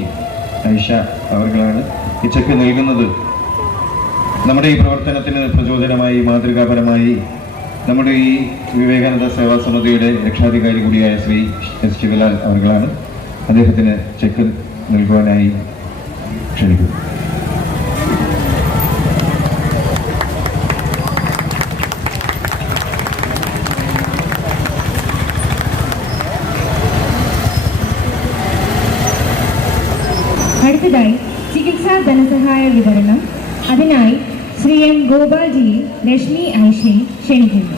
ഐഷ അവർകളാണ്. ഈ ചെക്ക് നൽകുന്നത് നമ്മുടെ ഈ പ്രവർത്തനത്തിന് പ്രചോദനമായി, മാതൃകാപരമായി നമ്മുടെ ഈ വിവേകാനന്ദ സേവാ സമിതിയുടെ രക്ഷാധികാരി കൂടിയായ ശ്രീ എസ് ശിവലാൽ അവർകളാണ്. അദ്ദേഹത്തിന് ചെക്ക് നൽകുവാനായി ക്ഷണിക്കുന്നു. അടുത്തതായി ചികിത്സാ ധനസഹായ വിതരണം. അതിനായി ശ്രീ എം ഗോപാൽജിയെ രശ്മി ഐഷയെ ക്ഷണിക്കുന്നു.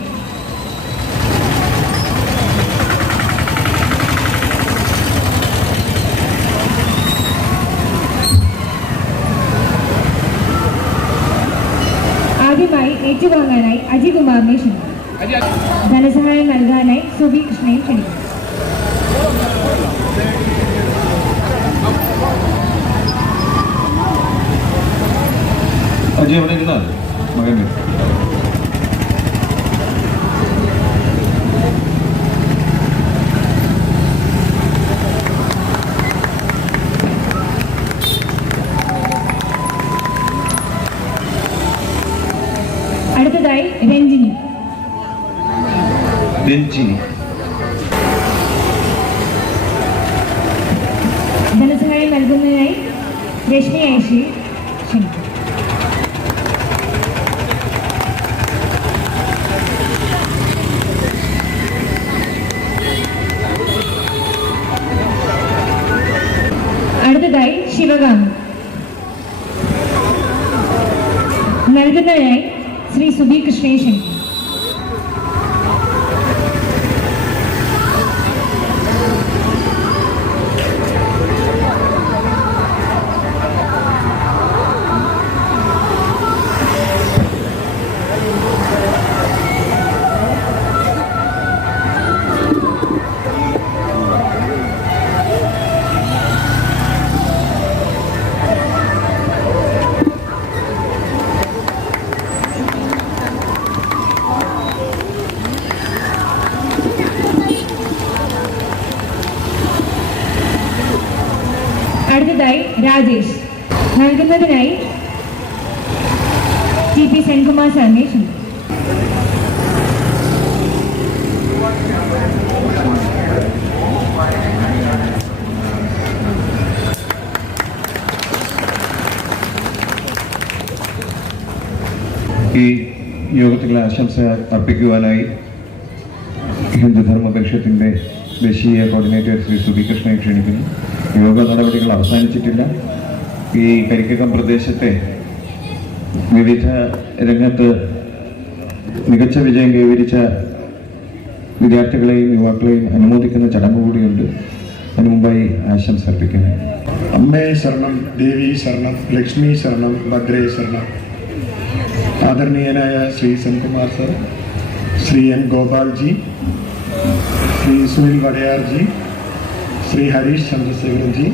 ആദ്യമായി ഏറ്റുവാങ്ങാനായി അജികുമാറിനെ ക്ഷണിക്കുന്നു. ധനസഹായം നൽകാനായി സുബി കൃഷ്ണയെ ക്ഷണിക്കുന്നു. അജയ് അവിടെ ഇരുന്നാൽ മകൻ അടുത്തതായി രഞ്ജിനി. ധനസഹായം രശ്മി ഐഷി ക്ഷണിക്കും. അടുത്തതായി ശിവകാമി. നൽകുന്നതിനായി ശ്രീ സുബി കൃഷ്ണയെ ക്ഷണിക്കും. അടുത്തതായി രാജേഷ്. നൽകുന്നതിനായി TP സെൻകുമാർ സാറിനെ ക്ഷണിക്കും. ഈ യോഗത്തിൽ ആശംസ അർപ്പിക്കുവാനായി ഹിന്ദുധർമ്മ പരിഷത്തിൻ്റെ ദേശീയ കോർഡിനേറ്റർ ശ്രീ സുബി കൃഷ്ണയെ ക്ഷണിക്കുന്നു. യോഗ നടപടികൾ അവസാനിച്ചിട്ടില്ല. ഈ കരിക്കകം പ്രദേശത്തെ വിവിധ രംഗത്ത് മികച്ച വിജയം കൈവരിച്ച വിദ്യാർത്ഥികളെയും യുവാക്കളെയും അനുമോദിക്കുന്ന ചടങ്ങ് കൂടിയുണ്ട്. അതിനു മുമ്പായി ആശംസ അർപ്പിക്കുന്നു. അമ്മേ ശരണം, ദേവി ശരണം, ലക്ഷ്മി ശരണം, ഭദ്രേ ശരണം. ആദരണീയനായ ശ്രീ സെൻകുമാർ സർ, ശ്രീ എം ഗോപാൽജി, ശ്രീ സുനിൽ വടയാർജി, ശ്രീ ഹരീഷ് ചന്ദ്രശേഖരൻജി,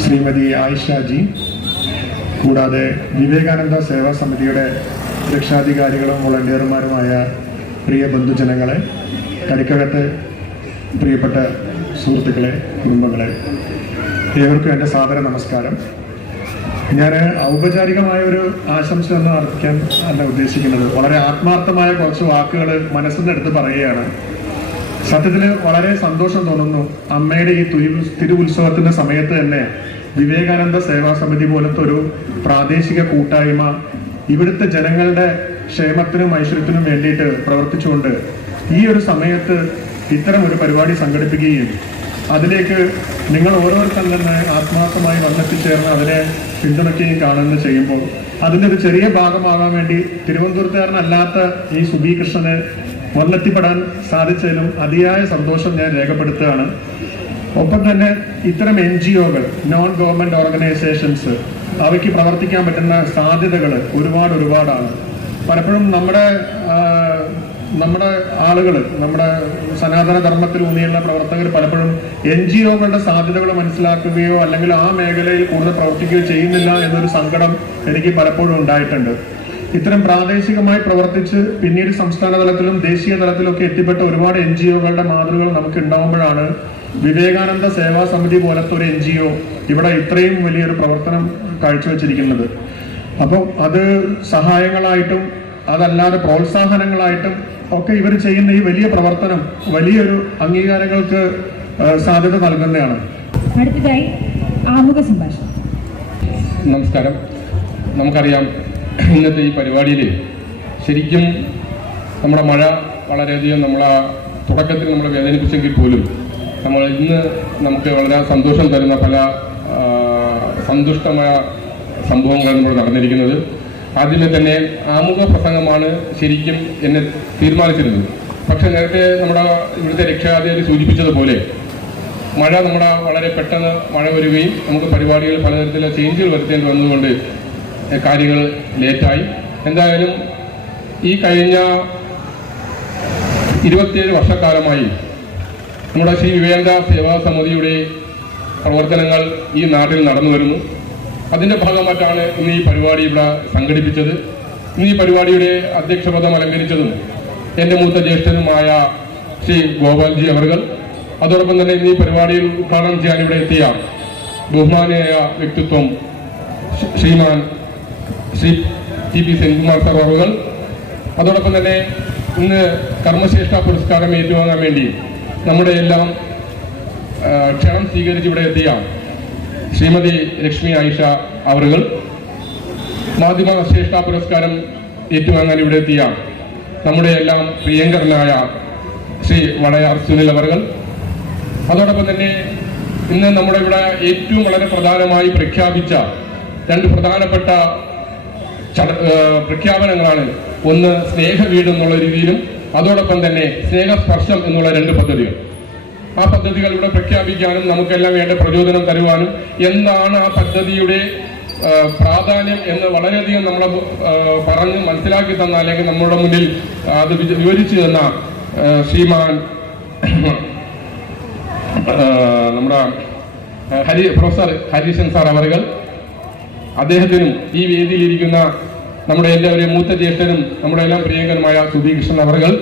ശ്രീമതി ആയിഷാജി, കൂടാതെ വിവേകാനന്ദ സേവാ സമിതിയുടെ രക്ഷാധികാരികളും വോളണ്ടിയർമാരുമായ പ്രിയ ബന്ധുജനങ്ങളെ, കരിക്കകത്തെ പ്രിയപ്പെട്ട സുഹൃത്തുക്കളെ, കുടുംബങ്ങളെ, ഏവർക്കും എൻ്റെ സാദര നമസ്കാരം. ഞാൻ ഔപചാരികമായ ഒരു ആശംസ എന്ന് അർപ്പിക്കാൻ അല്ല ഉദ്ദേശിക്കുന്നത്. വളരെ ആത്മാർത്ഥമായ കുറച്ച് വാക്കുകൾ മനസ്സിൽ നിന്ന് എടുത്ത് പറയുകയാണ്. സത്യത്തിൽ വളരെ സന്തോഷം തോന്നുന്നു. അമ്മയുടെ ഈ തിരുവുത്സവത്തിന്റെ സമയത്ത് തന്നെ വിവേകാനന്ദ സേവാ സമിതി പോലത്തെ ഒരു പ്രാദേശിക കൂട്ടായ്മ ഇവിടുത്തെ ജനങ്ങളുടെ ക്ഷേമത്തിനും ഐശ്വര്യത്തിനും വേണ്ടിയിട്ട് പ്രവർത്തിച്ചുകൊണ്ട് ഈ ഒരു സമയത്ത് ഇത്തരം ഒരു പരിപാടി സംഘടിപ്പിക്കുകയും അതിലേക്ക് നിങ്ങൾ ഓരോരുത്തരും തന്നെ ആത്മാർത്ഥമായി വന്നെത്തിച്ചേർന്ന് അതിനെ പിന്തുണയ്ക്കുകയും കാണുന്നത് ചെയ്യുമ്പോൾ അതിൻ്റെ ഒരു ചെറിയ ഭാഗമാകാൻ വേണ്ടി തിരുവനന്തപുരത്തുകാരനല്ലാത്ത ഈ സുബി കൃഷ്ണന് വന്നെത്തിപ്പെടാൻ സാധിച്ചതിലും അതിയായ സന്തോഷം ഞാൻ രേഖപ്പെടുത്തുകയാണ്. ഒപ്പം തന്നെ ഇത്തരം NGOകൾ, നോൺ ഗവൺമെന്റ് ഓർഗനൈസേഷൻസ്, അവയ്ക്ക് പ്രവർത്തിക്കാൻ പറ്റുന്ന സാധ്യതകൾ ഒരുപാടാണ്. പലപ്പോഴും നമ്മുടെ ആളുകൾ, നമ്മുടെ സനാതന ധർമ്മത്തിൽ ഊന്നിയുള്ള പ്രവർത്തകർ പലപ്പോഴും NGOകളുടെ സാധ്യതകൾ മനസ്സിലാക്കുകയോ അല്ലെങ്കിൽ ആ മേഖലയിൽ കൂടുതൽ പ്രവർത്തിക്കുകയോ ചെയ്യുന്നില്ല എന്നൊരു സങ്കടം എനിക്ക് പലപ്പോഴും ഉണ്ടായിട്ടുണ്ട്. ഇത്തരം പ്രാദേശികമായി പ്രവർത്തിച്ച് പിന്നീട് സംസ്ഥാന തലത്തിലും ദേശീയ തലത്തിലും ഒക്കെ എത്തിപ്പെട്ട ഒരുപാട് NGOകളുടെ മാതൃകകൾ നമുക്ക് ഉണ്ടാവുമ്പോഴാണ് വിവേകാനന്ദ സേവാ സമിതി പോലത്തെ ഒരു NGO ഇവിടെ ഇത്രയും വലിയൊരു പ്രവർത്തനം കാഴ്ചവെച്ചിരിക്കുന്നത്. അപ്പോൾ അത് സഹായങ്ങളായിട്ടും അതല്ലാതെ പ്രോത്സാഹനങ്ങളായിട്ടും ഒക്കെ ഇവർ ചെയ്യുന്ന ഈ വലിയ പ്രവർത്തനം വലിയൊരു അംഗീകാരങ്ങൾക്ക് സാധ്യത നൽകുന്നതാണ്. അടുത്തതായി ആമുഖ സംഭാഷണം. നമസ്കാരം. നമുക്കറിയാം, ഇന്നത്തെ ഈ പരിപാടിയിൽ ശരിക്കും നമ്മുടെ മഴ വളരെയധികം തുടക്കത്തിൽ നമ്മളെ വേദനിപ്പിച്ചെങ്കിൽ പോലും ഇന്ന് നമുക്ക് വളരെ സന്തോഷം തരുന്ന പല സന്തുഷ്ടമായ സംഭവങ്ങളാണ് നമ്മൾ നടന്നിരിക്കുന്നത്. ആദ്യമേ തന്നെ ആമുഖ പ്രസംഗമാണ് ശരിക്കും എന്നെ തീരുമാനിച്ചിരുന്നത്. പക്ഷെ നേരത്തെ ഇവിടുത്തെ രക്ഷാധികാരി സൂചിപ്പിച്ചതുപോലെ മഴ വളരെ പെട്ടെന്ന് മഴ വരികയും നമുക്ക് പരിപാടികൾ പലതരത്തിലുള്ള ചേഞ്ചുകൾ വരുത്തേണ്ടി വന്നതുകൊണ്ട് കാര്യങ്ങൾ ലേറ്റായി. എന്തായാലും ഈ കഴിഞ്ഞ 27 വർഷക്കാലമായി നമ്മുടെ ശ്രീ വിവേകാനന്ദ സേവാ സമിതിയുടെ പ്രവർത്തനങ്ങൾ ഈ നാട്ടിൽ നടന്നു വരുന്നു. അതിൻ്റെ ഭാഗമായിട്ടാണ് ഇന്ന് ഈ പരിപാടി ഇവിടെ സംഘടിപ്പിച്ചത്. ഇന്ന് ഈ പരിപാടിയുടെ അധ്യക്ഷപദം അലങ്കരിച്ചതും എൻ്റെ മൂത്ത ജ്യേഷ്ഠനുമായ ശ്രീ ഗോപാൽജി അവർകൾ, അതോടൊപ്പം തന്നെ ഇന്ന് ഈ പരിപാടിയിൽ ഉദ്ഘാടനം ചെയ്യാൻ ഇവിടെ എത്തിയ ബഹുമാനിയായ വ്യക്തിത്വം ശ്രീ TP സെൻകുമാർ സർ അവർകൾ, അതോടൊപ്പം തന്നെ ഇന്ന് കർമ്മശ്രേഷ്ഠ പുരസ്കാരം ഏറ്റുവാങ്ങാൻ വേണ്ടി നമ്മുടെ എല്ലാം ക്ഷണം സ്വീകരിച്ച് ഇവിടെ എത്തിയ ശ്രീമതി ലക്ഷ്മി ആയിഷ അവറുകൾ, മാധ്യമ ശ്രേഷ്ഠ പുരസ്കാരം ഏറ്റുവാങ്ങാൻ ഇവിടെ എത്തിയ നമ്മുടെ എല്ലാം പ്രിയങ്കരനായ ശ്രീ വടയാർ സുനിൽ അവറുകൾ, അതോടൊപ്പം തന്നെ ഇന്ന് നമ്മുടെ ഇവിടെ ഏറ്റവും വളരെ പ്രധാനമായി പ്രഖ്യാപിച്ച രണ്ട് പ്രധാനപ്പെട്ട പ്രഖ്യാപനങ്ങളാണ്. ഒന്ന് സ്നേഹവീട് എന്നുള്ള രീതിയിലും അതോടൊപ്പം തന്നെ സ്നേഹസ്പർശം എന്നുള്ള രണ്ട് പദ്ധതികൾ. ആ പദ്ധതികൾ ഇവിടെ പ്രഖ്യാപിക്കാനും നമുക്കെല്ലാം വേണ്ട പ്രചോദനം തരുവാനും എന്താണ് ആ പദ്ധതിയുടെ പ്രാധാന്യം എന്ന് വളരെയധികം നമ്മളെ പറഞ്ഞ് മനസ്സിലാക്കി തന്ന, അല്ലെങ്കിൽ നമ്മുടെ മുന്നിൽ അത് വിവരിച്ചു തന്ന ശ്രീമാൻ നമ്മുടെ പ്രൊഫസർ ഹരീശൻ സാർ അവറുകൾ, അദ്ദേഹത്തിനും ഈ വേദിയിലിരിക്കുന്ന നമ്മുടെ എല്ലാവരെയും മൂത്ത ജ്യേഷ്ഠനും നമ്മുടെ എല്ലാം പ്രിയങ്കരമായ സുധീകൃഷ്ണൻ അവറുകൾ,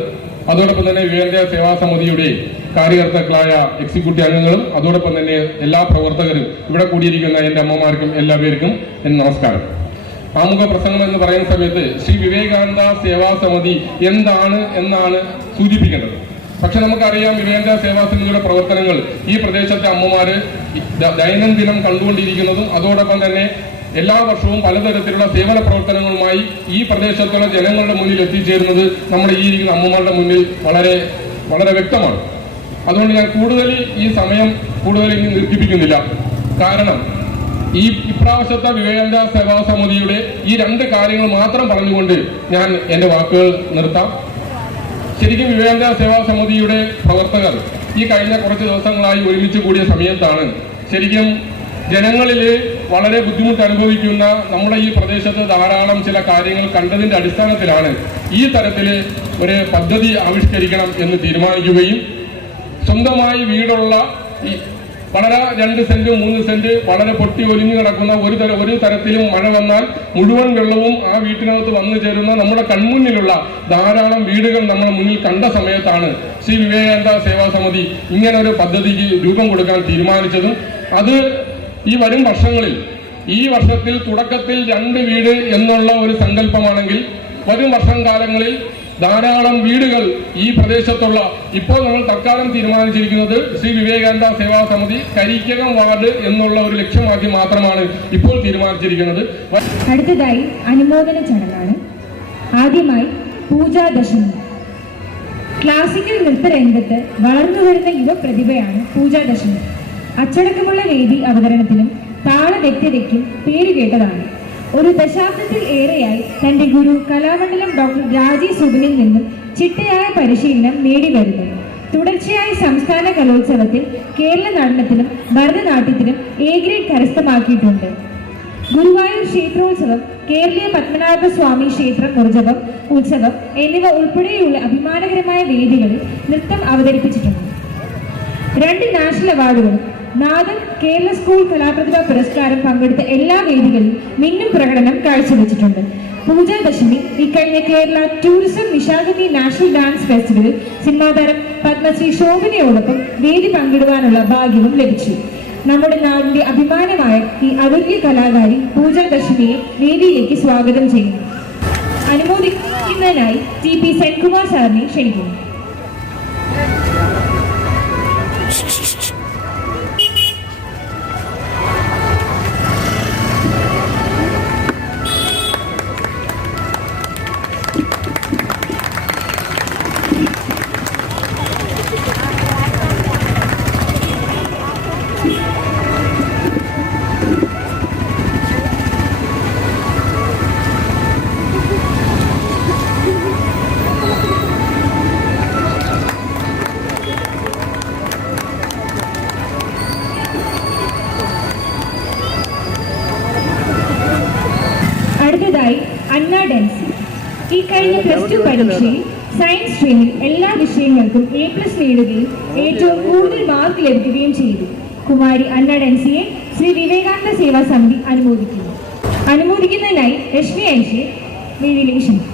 അതോടൊപ്പം തന്നെ വിവേകാനന്ദ സേവാ സമിതിയുടെ കാര്യകർത്താക്കളായ എക്സിക്യൂട്ടീവ് അംഗങ്ങളും അതോടൊപ്പം തന്നെ എല്ലാ പ്രവർത്തകരും, ഇവിടെ കൂടിയിരിക്കുന്ന എൻ്റെ അമ്മമാർക്കും എല്ലാവർക്കും നമസ്കാരം. ആമുഖ പ്രസംഗം എന്ന് പറയുന്ന സമയത്ത് ശ്രീ വിവേകാനന്ദ സേവാ സമിതി എന്താണ് എന്നാണ് സൂചിപ്പിക്കേണ്ടത്. പക്ഷെ നമുക്കറിയാം, വിവേകാനന്ദ സേവാ സമിതിയുടെ പ്രവർത്തനങ്ങൾ ഈ പ്രദേശത്തെ അമ്മമാര് ദൈനംദിനം കണ്ടുകൊണ്ടിരിക്കുന്നതും അതോടൊപ്പം തന്നെ എല്ലാ വർഷവും പലതരത്തിലുള്ള സേവന പ്രവർത്തനങ്ങളുമായി ഈ പ്രദേശത്തുള്ള ജനങ്ങളുടെ മുന്നിൽ എത്തിച്ചേരുന്നത് നമ്മുടെ ഈ ഇരിക്കുന്ന അമ്മമാരുടെ മുന്നിൽ വളരെ വളരെ വ്യക്തമാണ്. അതുകൊണ്ട് ഞാൻ കൂടുതൽ ഈ സമയം ഇനി ദീർഘിപ്പിക്കുന്നില്ല. കാരണം ഈ ഇപ്രാവശ്യത്തെ വിവേകാനന്ദ സേവാ സമിതിയുടെ ഈ രണ്ട് കാര്യങ്ങൾ മാത്രം പറഞ്ഞുകൊണ്ട് ഞാൻ എൻ്റെ വാക്കുകൾ നിർത്താം. ശരിക്കും വിവേകാനന്ദ സേവാ സമിതിയുടെ പ്രവർത്തകർ ഈ കഴിഞ്ഞ കുറച്ച് ദിവസങ്ങളായി ഒരുമിച്ച് കൂടിയ സമയത്താണ് ശരിക്കും ജനങ്ങളിൽ വളരെ ബുദ്ധിമുട്ട് അനുഭവിക്കുന്ന നമ്മുടെ ഈ പ്രദേശത്ത് ധാരാളം ചില കാര്യങ്ങൾ കണ്ടതിന്റെ അടിസ്ഥാനത്തിലാണ് ഈ തരത്തിൽ ഒരു പദ്ധതി ആവിഷ്കരിക്കണം എന്ന് തീരുമാനിക്കുകയും സ്വന്തമായി വീടുള്ള ഈ വളരെ 2 സെന്റ് 3 സെന്റ് വളരെ പൊട്ടി ഒലിഞ്ഞു കിടക്കുന്ന ഒരു തരത്തിലും മഴ വന്നാൽ മുഴുവൻ വെള്ളവും ആ വീട്ടിനകത്ത് വന്നു ചേരുന്ന നമ്മുടെ കൺമുന്നിലുള്ള ധാരാളം വീടുകൾ നമ്മുടെ മുന്നിൽ കണ്ട സമയത്താണ് ശ്രീ വിവേകാനന്ദ സേവാ സമിതി ഇങ്ങനെ ഒരു പദ്ധതിക്ക് രൂപം കൊടുക്കാൻ തീരുമാനിച്ചതും. അത് ഈ വരും വർഷങ്ങളിൽ, ഈ വർഷത്തിൽ തുടക്കത്തിൽ 2 വീട് എന്നുള്ള ഒരു സങ്കല്പമാണെങ്കിൽ വരും വർഷകാലങ്ങളിൽ ധാരാളം വീടുകൾ ഈ പ്രദേശത്തുള്ള, ഇപ്പോൾ നമ്മൾ തൽക്കാലം തീരുമാനിച്ചിരിക്കുന്നത് ശ്രീ വിവേകാനന്ദ സേവാ സമിതി കരിക്കകം വാർഡ് എന്നുള്ള ഒരു ലക്ഷ്യമാക്കി മാത്രമാണ് ഇപ്പോൾ തീരുമാനിച്ചിരിക്കുന്നത്. അടുത്തതായി അനുമോദന ചടങ്ങാണ്. ആദ്യമായി പൂജാദശമി. ക്ലാസിക്കൽ നൃത്തരംഗത്ത് വളർന്നുവരുന്ന യുവപ്രതിഭയാണ് പൂജാദശമി. അച്ചടക്കമുള്ള വേദി അവതരണത്തിലും താള വ്യക്തതയ്ക്കും പേരുകേട്ടതാണ്. ഒരു ദശാബ്ദത്തിൽ ഏറെയായി തന്റെ ഗുരു കലാമണ്ഡലം ഡോക്ടർ രാജി സുബിനിൽ നിന്നും ചിട്ടയായ പരിശീലനം നേടിവരുന്നു. തുടർച്ചയായി സംസ്ഥാന കലോത്സവത്തിൽ കേരള നടനത്തിലും ഭരതനാട്യത്തിലും എ ഗ്രേഡ് കരസ്ഥമാക്കിയിട്ടുണ്ട്. ഗുരുവായൂർ ക്ഷേത്രോത്സവം, കേരളീയ പത്മനാഭസ്വാമി ക്ഷേത്ര ഉത്സവം എന്നിവ ഉൾപ്പെടെയുള്ള അഭിമാനകരമായ വേദികളിൽ നൃത്തം അവതരിപ്പിച്ചിട്ടുണ്ട്. 2 നാഷണൽ അവാർഡുകളും നാദം കേരള സ്കൂൾ കലാപ്രതിഭ പുരസ്കാരം പങ്കെടുത്ത എല്ലാ വേദികളിലും മിന്നും പ്രകടനം കാഴ്ചവെച്ചിട്ടുണ്ട്. പൂജാദശമി ഇക്കഴിഞ്ഞ Kerala tourism Nishagandhi national dance ഫെസ്റ്റിവലിൽ സിനിമാതാരം പത്മശ്രീ ശോഭനയോടൊപ്പം വേദി പങ്കിടുവാനുള്ള ഭാഗ്യവും ലഭിച്ചു. നമ്മുടെ നാടിന്റെ അഭിമാനമായ ഈ അതുല്യ കലാകാരി പൂജാദശമിയെ വേദിയിലേക്ക് സ്വാഗതം ചെയ്യുന്നു. അനുമോദിക്കുന്നതിനായി TP സെൻകുമാർ സാറിനെ ക്ഷണിക്കുന്നു. അടുത്തതായി അന്ന ഡെൻസി. ഈ കഴിഞ്ഞ +2 പരീക്ഷയിൽ സയൻസ് സ്ട്രീമിൽ എല്ലാ വിഷയങ്ങൾക്കും A+ നേടുകയും ഏറ്റവും കൂടുതൽ മാർക്ക് ലഭിക്കുകയും ചെയ്തു. കുമാരി അന്ന ഡെൻസിയെ ശ്രീ വിവേകാനന്ദ സേവാ സമിതി അനുമോദിക്കുന്നതിനായി രശ്മി ഐഷയെ വേദിയിലേക്ക് ക്ഷണിക്കുന്നു.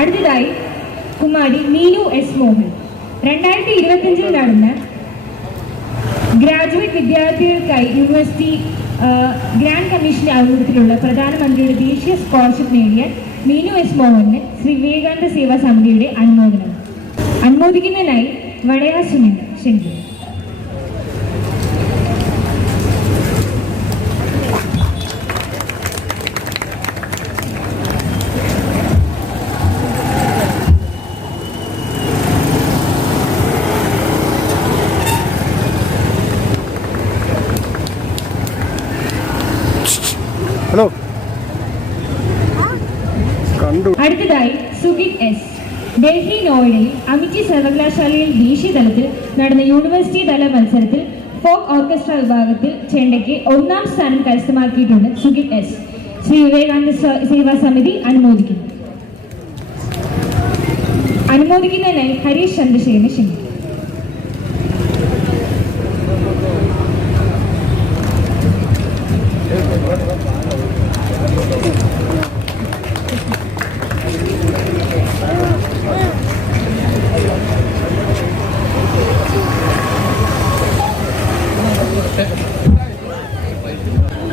അടുത്തതായി കുമാരി മീനു എസ് മോഹൻ. 2025 നടന്ന ഗ്രാജുവേറ്റ് വിദ്യാർത്ഥികൾക്കായി യൂണിവേഴ്സിറ്റി ഗ്രാൻഡ് കമ്മീഷന്റെ ആഭിമുഖ്യത്തിലുള്ള പ്രധാനമന്ത്രിയുടെ ദേശീയ സ്കോളർഷിപ്പ് നേടിയ മീനു എസ് മോഹന് ശ്രീ വിവേകാനന്ദ സേവാ സമിതിയുടെ അനുമോദിക്കുന്നതിനായി വടയാർ സുനിൽ ക്ഷണിക്കുന്നു. ഹലോ കണ്ടു. അടുത്തതായി സുഗിത് എസ്. ഡൽഹി നോയിഡയിൽ അമിറ്റി സർവകലാശാലയിൽ ദേശീയ തലത്തിൽ നടന്ന യൂണിവേഴ്സിറ്റി തല മത്സരത്തിൽ ഫോക്ക് ഓർക്കസ്ട്ര വിഭാഗത്തിൽ ചെണ്ടയ്ക്ക് 1ാം സ്ഥാനം കരസ്ഥമാക്കിയിട്ടുണ്ട് സുഗിത് എസ്. ശ്രീ വിവേകാനന്ദ സേവാ സമിതി അനുമോദിക്കുന്നതിനായി ഹരീഷ് ചന്ദ്രശേഖരനെ ക്ഷണിക്കുന്നു.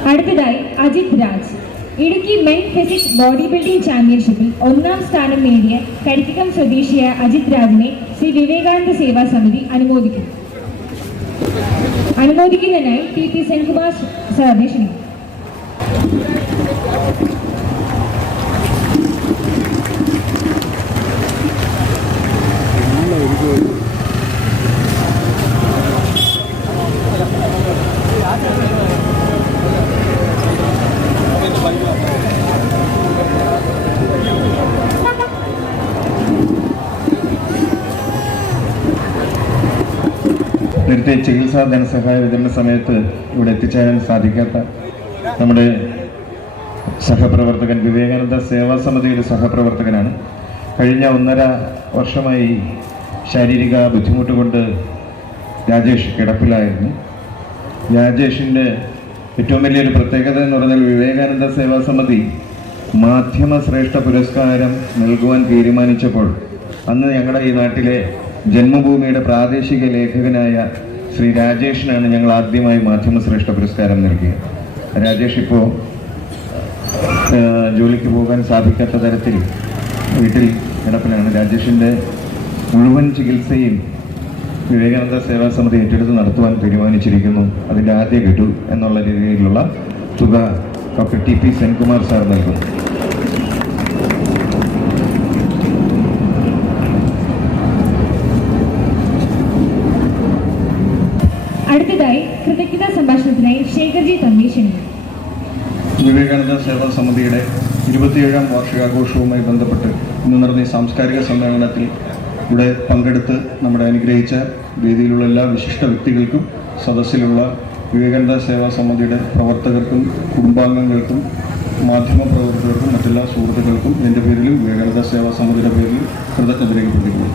അടുത്തതായി Ajith Raj. Idukki men physique body building ചാമ്പ്യൻഷിപ്പിൽ 1ാം സ്ഥാനം നേടിയ കരിക്കം സ്വദേശിയായ അജിത് രാജിനെ ശ്രീ വിവേകാനന്ദ സേവാ സമിതി അനുമോദിക്കുന്നതിനായി TP സെൻകുമാർ സാറിനെ ക്ഷണിക്കുന്നു. നേരത്തെ ചികിത്സാ ധനസഹായ വിതരണ സമയത്ത് ഇവിടെ എത്തിച്ചേരാൻ സാധിക്കാത്ത നമ്മുടെ സഹപ്രവർത്തകൻ, വിവേകാനന്ദ സേവാ സമിതിയുടെ സഹപ്രവർത്തകനാണ്. കഴിഞ്ഞ 1.5 വർഷമായി ശാരീരിക ബുദ്ധിമുട്ട് കൊണ്ട് രാജേഷ് കിടപ്പിലായിരുന്നു. രാജേഷിൻ്റെ ഏറ്റവും വലിയൊരു പ്രത്യേകത എന്ന് പറഞ്ഞാൽ വിവേകാനന്ദ സേവാ സമിതി മാധ്യമ ശ്രേഷ്ഠ പുരസ്കാരം നൽകുവാൻ തീരുമാനിച്ചപ്പോൾ അന്ന് ഞങ്ങളുടെ ഈ നാട്ടിലെ ജന്മഭൂമിയുടെ പ്രാദേശിക ലേഖകനായ ശ്രീ രാജേഷിനാണ് ഞങ്ങൾ ആദ്യമായി മാധ്യമ ശ്രേഷ്ഠ പുരസ്കാരം നൽകിയത്. രാജേഷ് ഇപ്പോൾ ജോലിക്ക് പോകാൻ സാധിക്കാത്ത തരത്തിൽ വീട്ടിൽ കിടപ്പിലാണ്. രാജേഷിൻ്റെ മുഴുവൻ ചികിത്സയും വിവേകാനന്ദ സേവാ സമിതി ഏറ്റെടുത്ത് നടത്തുവാൻ തീരുമാനിച്ചിരിക്കുന്നു. അതിൻ്റെ ആദ്യ ഗഡു എന്നുള്ള രീതിയിലുള്ള തുക ഡോക്ടർ TP സെൻകുമാർ സാർ നൽകുന്നു. അടുത്തതായി കൃതജ്ഞതാ സംഭാഷണത്തിനായി ശേഖർജി തമ്പി ക്ഷണിക്കുന്നു. വിവേകാനന്ദ സേവാ സമിതിയുടെ 27ാം വാർഷികാഘോഷവുമായി ബന്ധപ്പെട്ട് ഇന്ന് നടന്ന ഈ സാംസ്കാരിക സമ്മേളനത്തിൽ ഇവിടെ പങ്കെടുത്ത് നമ്മളെ അനുഗ്രഹിച്ച വേദിയിലുള്ള എല്ലാ വിശിഷ്ട വ്യക്തികൾക്കും സദസ്സിലുള്ള വിവേകാനന്ദ സേവാ സമിതിയുടെ പ്രവർത്തകർക്കും കുടുംബാംഗങ്ങൾക്കും മാധ്യമപ്രവർത്തകർക്കും മറ്റെല്ലാ സുഹൃത്തുക്കൾക്കും എൻ്റെ പേരിലും വിവേകാനന്ദ സേവാ സമിതിയുടെ പേരിലും കൃതജ്ഞത രേഖപ്പെടുത്തിക്കുന്നു.